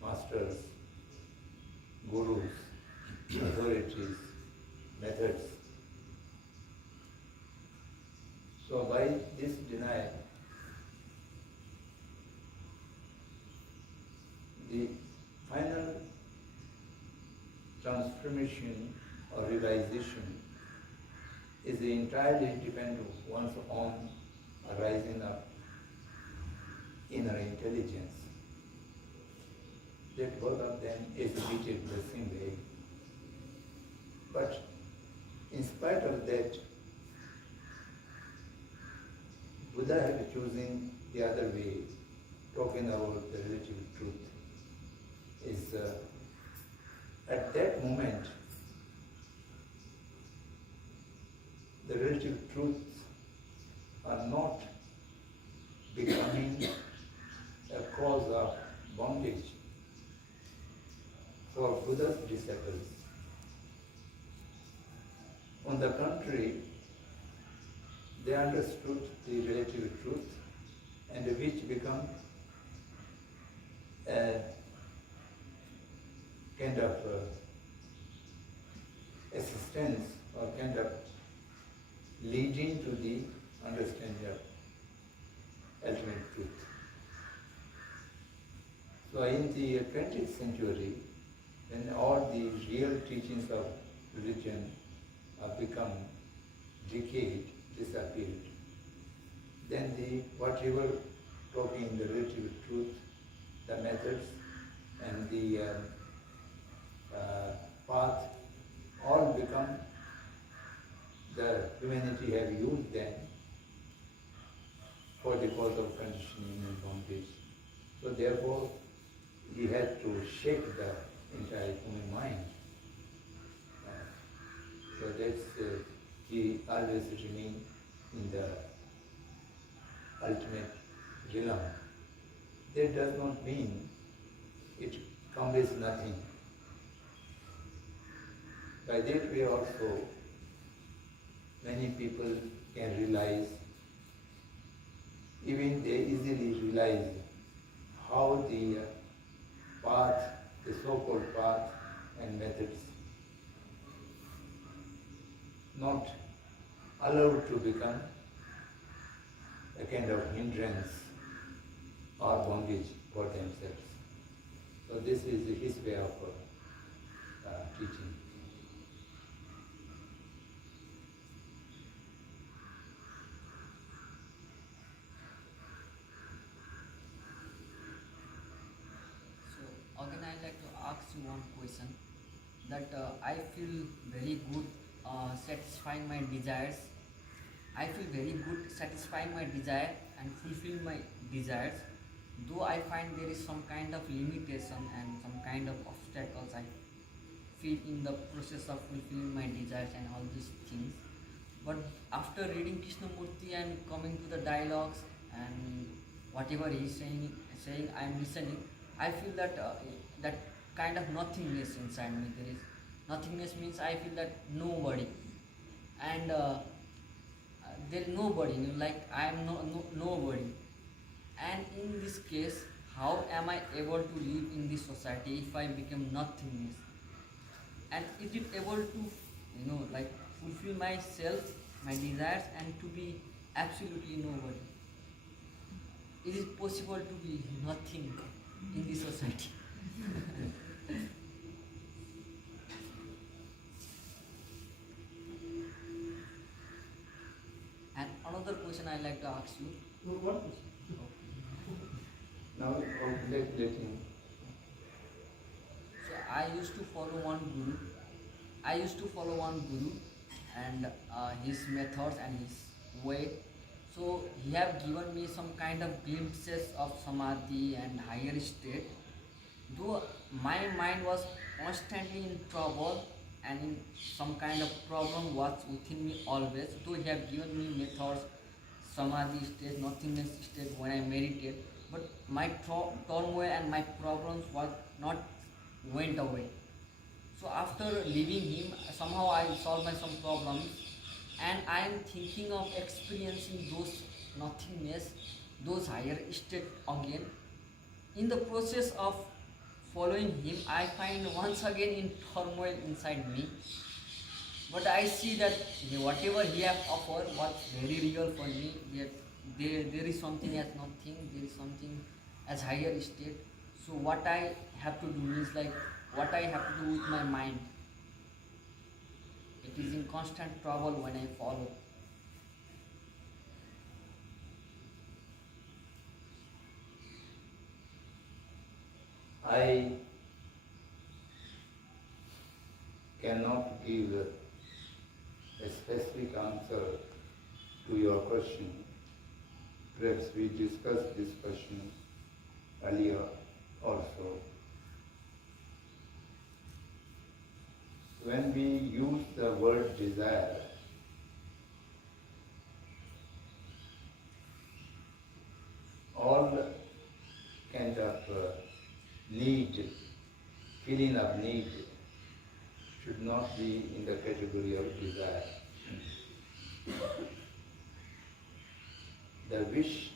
masters, gurus, authorities, methods. So by this denial, the final transformation or realization is entirely dependent on one's own arising up inner intelligence. That both of them exhibited the same way. But in spite of that, Buddha had chosen the other way, talking about the relative truth. Is at that moment, the relative truths are not becoming a cause of bondage for Buddha's disciples. On the contrary, they understood the relative truth and which become a kind of assistance or kind of leading to the understanding of ultimate truth. So in the 20th century, when all the real teachings of religion have become decayed, disappeared, then the whatever talking the relative truth, the methods and the path all become the humanity have used them for the cause of conditioning and bondage. So therefore, he had to shake the entire human mind. So that's he always remain in the ultimate realm. That does not mean it conveys nothing. By that way also, many people can realize, even they easily realize how the path, the so-called path and methods not allowed to become a kind of hindrance or bondage for themselves. So this is his way of teaching. So again, I'd like to ask you one question. That I feel very good satisfying my desires. I feel very good satisfying my desire and fulfill my desires. Though I find there is some kind of limitation and some kind of obstacles I feel in the process of fulfilling my desires and all these things. But after reading Krishnamurti and coming to the dialogues and whatever he is saying I am listening, I feel that that kind of nothingness inside me. There is nothingness means I feel that nobody, and there is nobody. Like I am nobody. And in this case, how am I able to live in this society if I become nothingness? And is it able to, like fulfill myself, my desires, and to be absolutely nobody? Is it possible to be nothing in this society? And another question I like to ask you. What? Now, let him. So I used to follow one guru. And his methods and his way. So he have given me some kind of glimpses of samadhi and higher state. Though my mind was constantly in trouble and in some kind of problem was within me always. Though he have given me methods, samadhi state, nothingness state when I meditate, but my turmoil and my problems was not went away. So after leaving him, somehow I solved my some problems, and I am thinking of experiencing those nothingness, those higher state again. In the process of following him, I find once again in turmoil inside me. But I see that whatever he has offered was very real for me. Yet there is something as nothing, there is something as higher state. So what I have to do is like what I have to do with my mind. It is in constant trouble when I follow. I cannot give a specific answer to your question. Perhaps we discussed this question earlier also. When we use the word desire, all kind of need, feeling of need should not be in the category of desire. The wish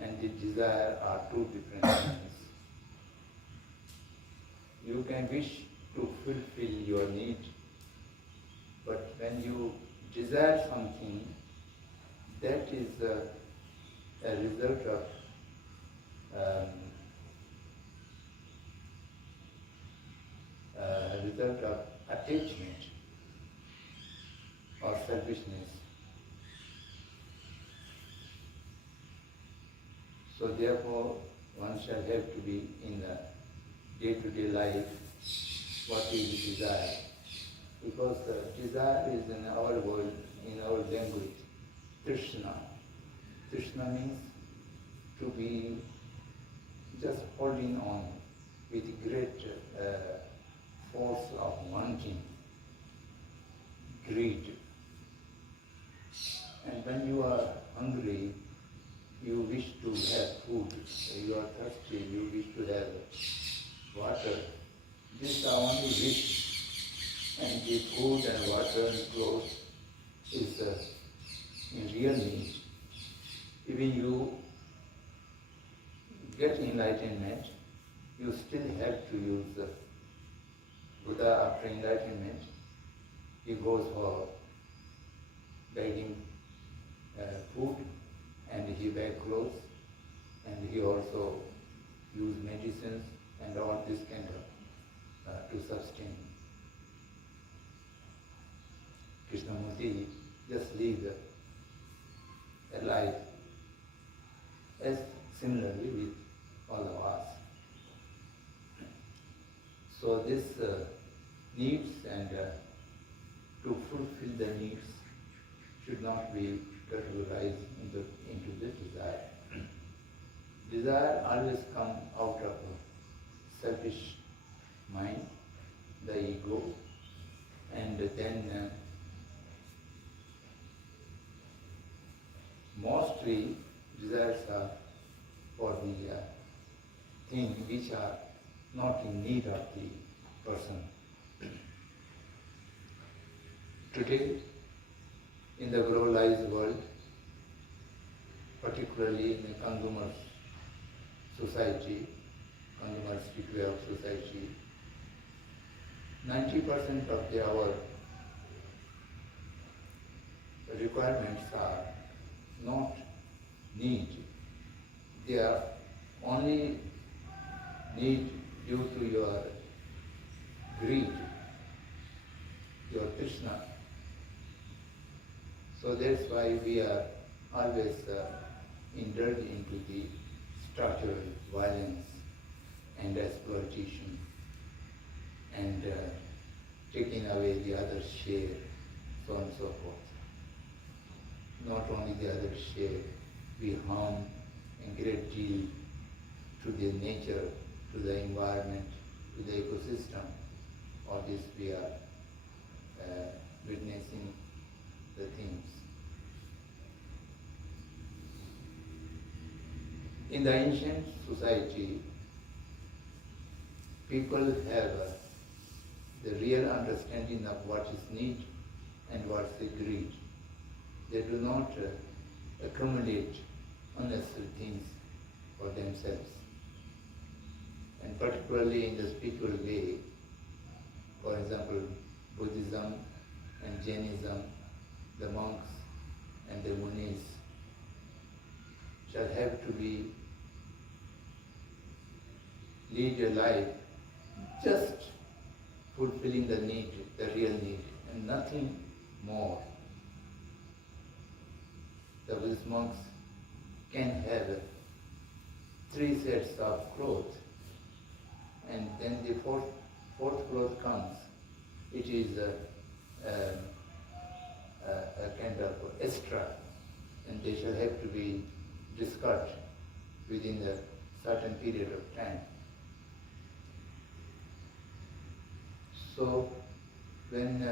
and the desire are two different things. You can wish to fulfill your need, but when you desire something, that is a result of attachment or selfishness. So therefore, one shall have to be in the day-to-day life what is the desire. Because desire is in our world, in our language, Krishna. Krishna means to be just holding on with great force of wanting, greed. And when you are hungry, you wish to have food. You are thirsty, you wish to have water. These are only wish, and the food and water and clothes is in real need. Even you get enlightenment, you still have to use the Buddha. After enlightenment, he goes for begging food, and he begs clothes, and he also use medicines and all this kind of to sustain. Krishnamurti just lives a life as similarly with all of us. So this needs and to fulfill the needs should not be categorized into the desire. Desire always comes out of a selfish mind, the ego, and then mostly desires are for the things which are not in need of the person. Today, in the globalized world, particularly in the consumer society, consumer way of society, 90% of our requirements are not need. They are only need due to your greed, your Krishna. So that's why we are always indulged into the structural violence and exploitation and taking away the other share, so on and so forth. Not only the other share, we harm a great deal to the nature, to the environment, to the ecosystem. All this we are witnessing the things. In the ancient society, people have the real understanding of what is need and what is greed. They do not accumulate unnecessary things for themselves. And particularly in the spiritual way, for example, Buddhism and Jainism, the monks and the munis shall have to be lead a life just fulfilling the need, the real need, and nothing more. The Buddhist monks can have 3 sets of clothes, and then the fourth cloth comes. It is a kind of extra, and they shall have to be discarded within a certain period of time. So when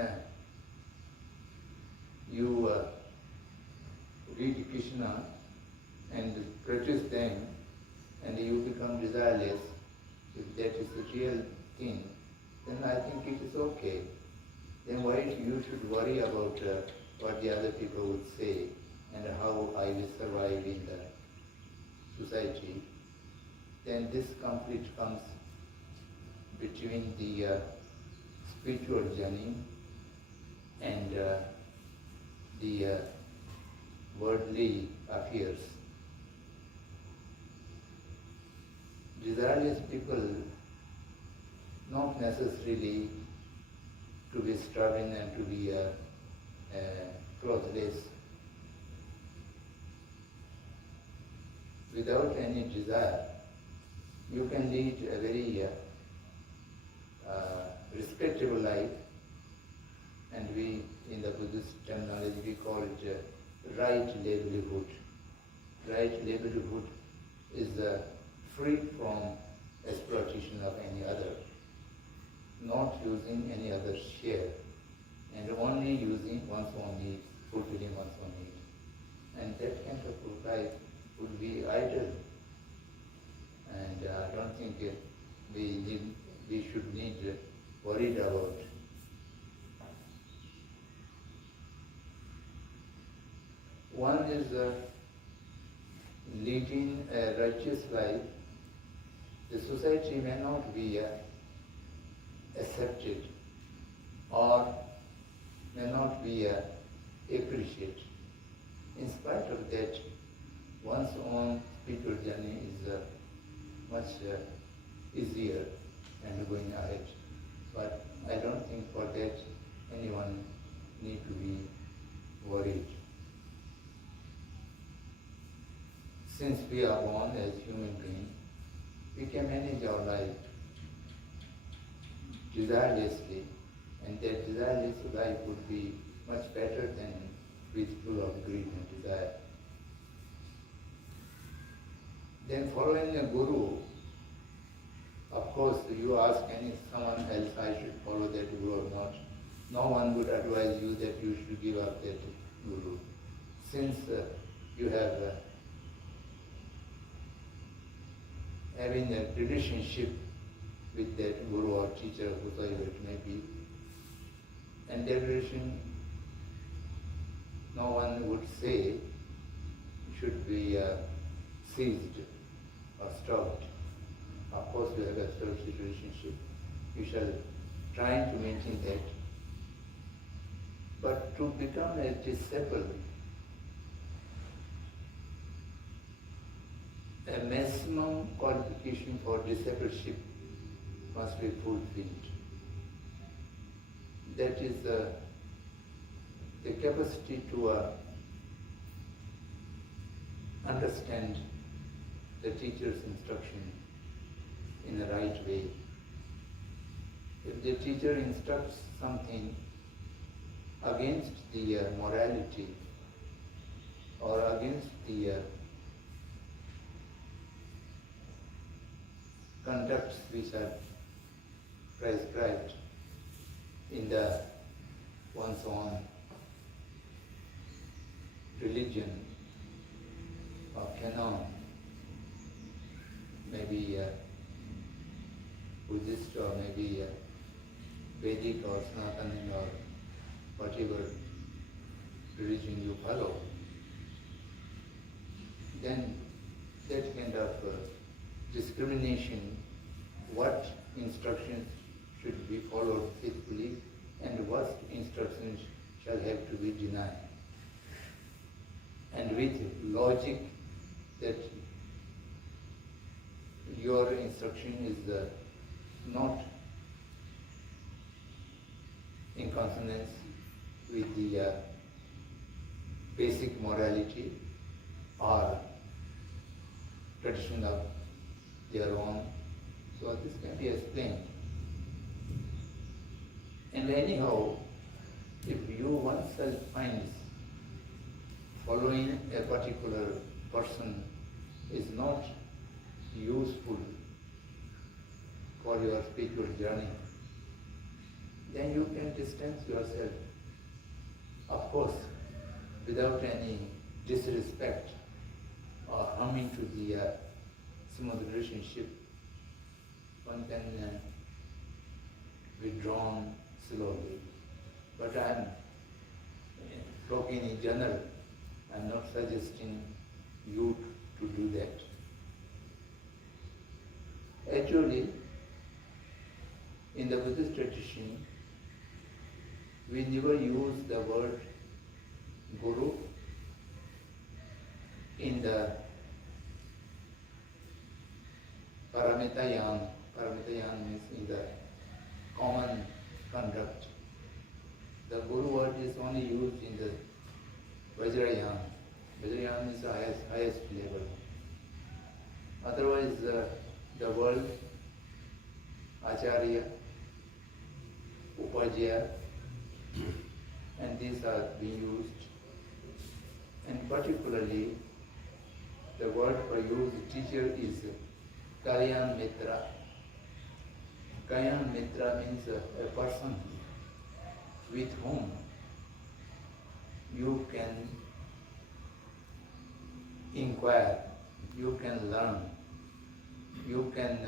you read Krishna and practice them and you become desireless, if that is the real thing, then I think it is okay. Then why you should worry about what the other people would say and how I will survive in the society? Then this conflict comes between the spiritual journey and the worldly affairs. Desireless people not necessarily to be starving and to be clothless. Without any desire, you can lead a very respectable life, and we, in the Buddhist terminology, we call it right livelihood. Right livelihood is free from exploitation of any other, not using any other share, and only using one's own need, fulfilling one's own need. And that kind of life would be ideal. And I don't think we should need worried about. One is leading a righteous life. The society may not be accepted or may not be appreciated. In spite of that, one's own spiritual journey is much easier and going ahead. But I don't think for that anyone need to be worried. Since we are born as human beings, we can manage our life desirelessly, and that desireless life would be much better than with full of greed and desire. Then following a guru, of course you ask someone else, I should follow that guru or not. No one would advise you that you should give up that guru. Since you have having a relationship with that guru or teacher, whosoever it may be. And degradation, no one would say should be seized or stopped. Of course, we have a associate relationship. We shall try to maintain that. But to become a disciple, a maximum qualification for discipleship must be fulfilled. That is the capacity to understand the teacher's instruction in the right way. If the teacher instructs something against the morality or against the conducts which are prescribed in the one's own religion or canon, maybe Buddhist or maybe Vedic or Sanatana or whatever religion you follow, then that kind of discrimination, what instructions should be followed faithfully and what instructions shall have to be denied. And with logic that your instruction is not in consonance with the basic morality or tradition of their own. So this can be explained. And anyhow, if you oneself finds following a particular person is not useful for your spiritual journey, then you can distance yourself. Of course, without any disrespect or harming to the smooth relationship, one can withdraw slowly. But I am talking in general. I am not suggesting you to do that. Actually, in the Buddhist tradition, we never use the word guru in the Paramitayana. Paramitayana means in the common conduct. The guru word is only used in the Vajrayana. Vajrayana is the highest level. Otherwise, the word Acharya, Upajya, and these are being used. And particularly, the word for used teacher is Kalyan Mitra. Kalyan Mitra means a person with whom you can inquire, you can learn, you can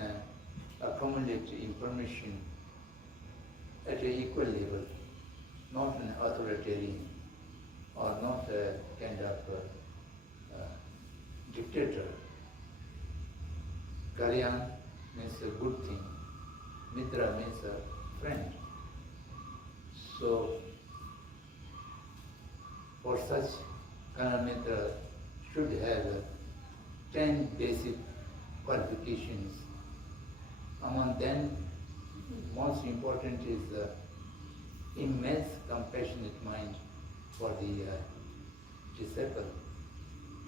accumulate information at an equal level, not an authoritarian or not a kind of dictator. Kalyan means a good thing, Mitra means a friend. So, for such Kalyan Mitra should have 10 basic qualifications. Among them, most important is the immense compassionate mind for the disciple.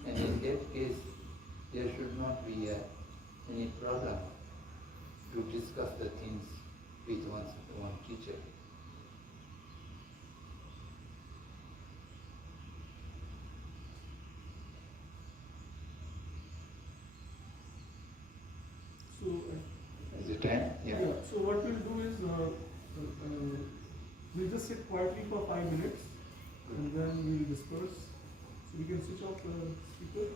And in that case, there should not be any problem to discuss the things with one's own teacher. So, Is it time? yeah. So what we'll do is we'll just sit quietly for 5 minutes and then we'll disperse. So we can switch off the speaker.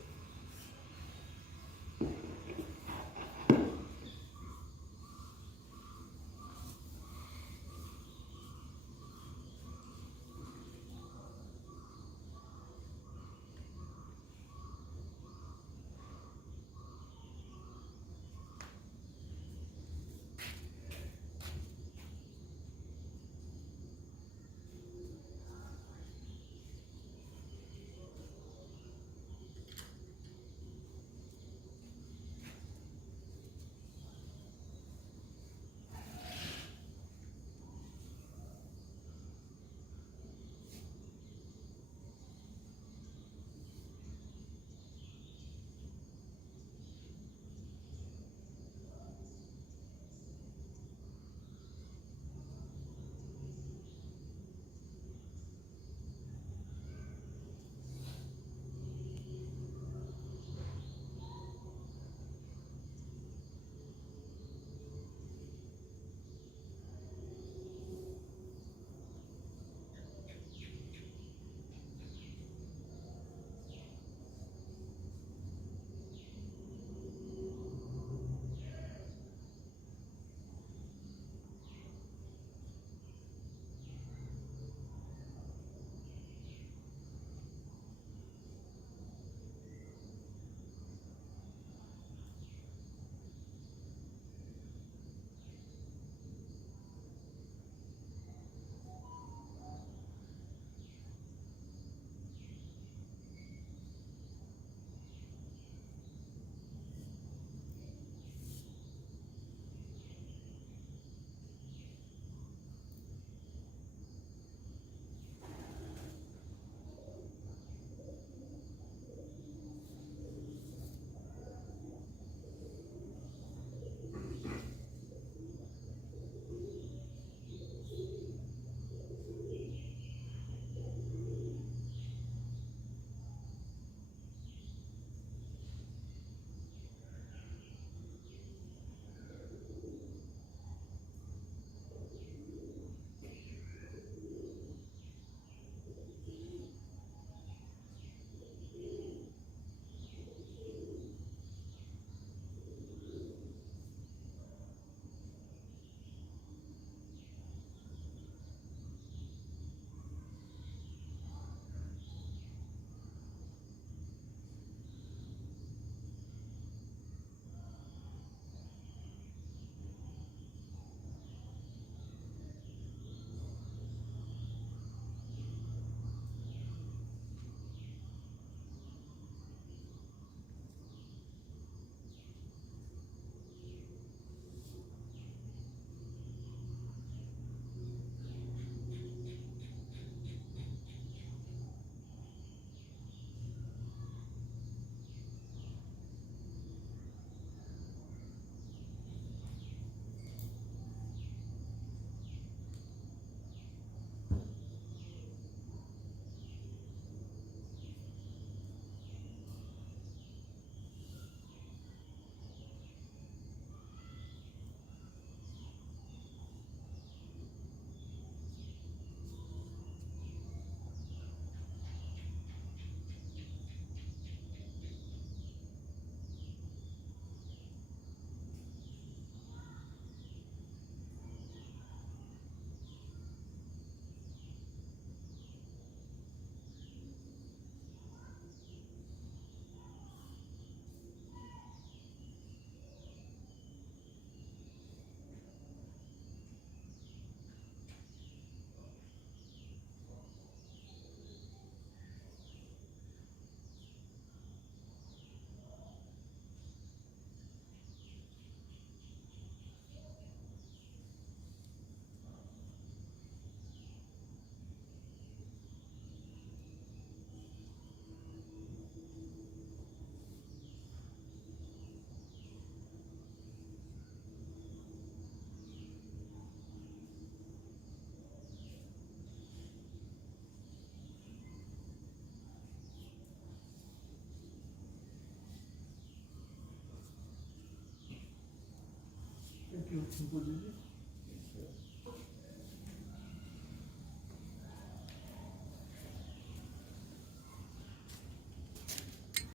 you, Rinpoche.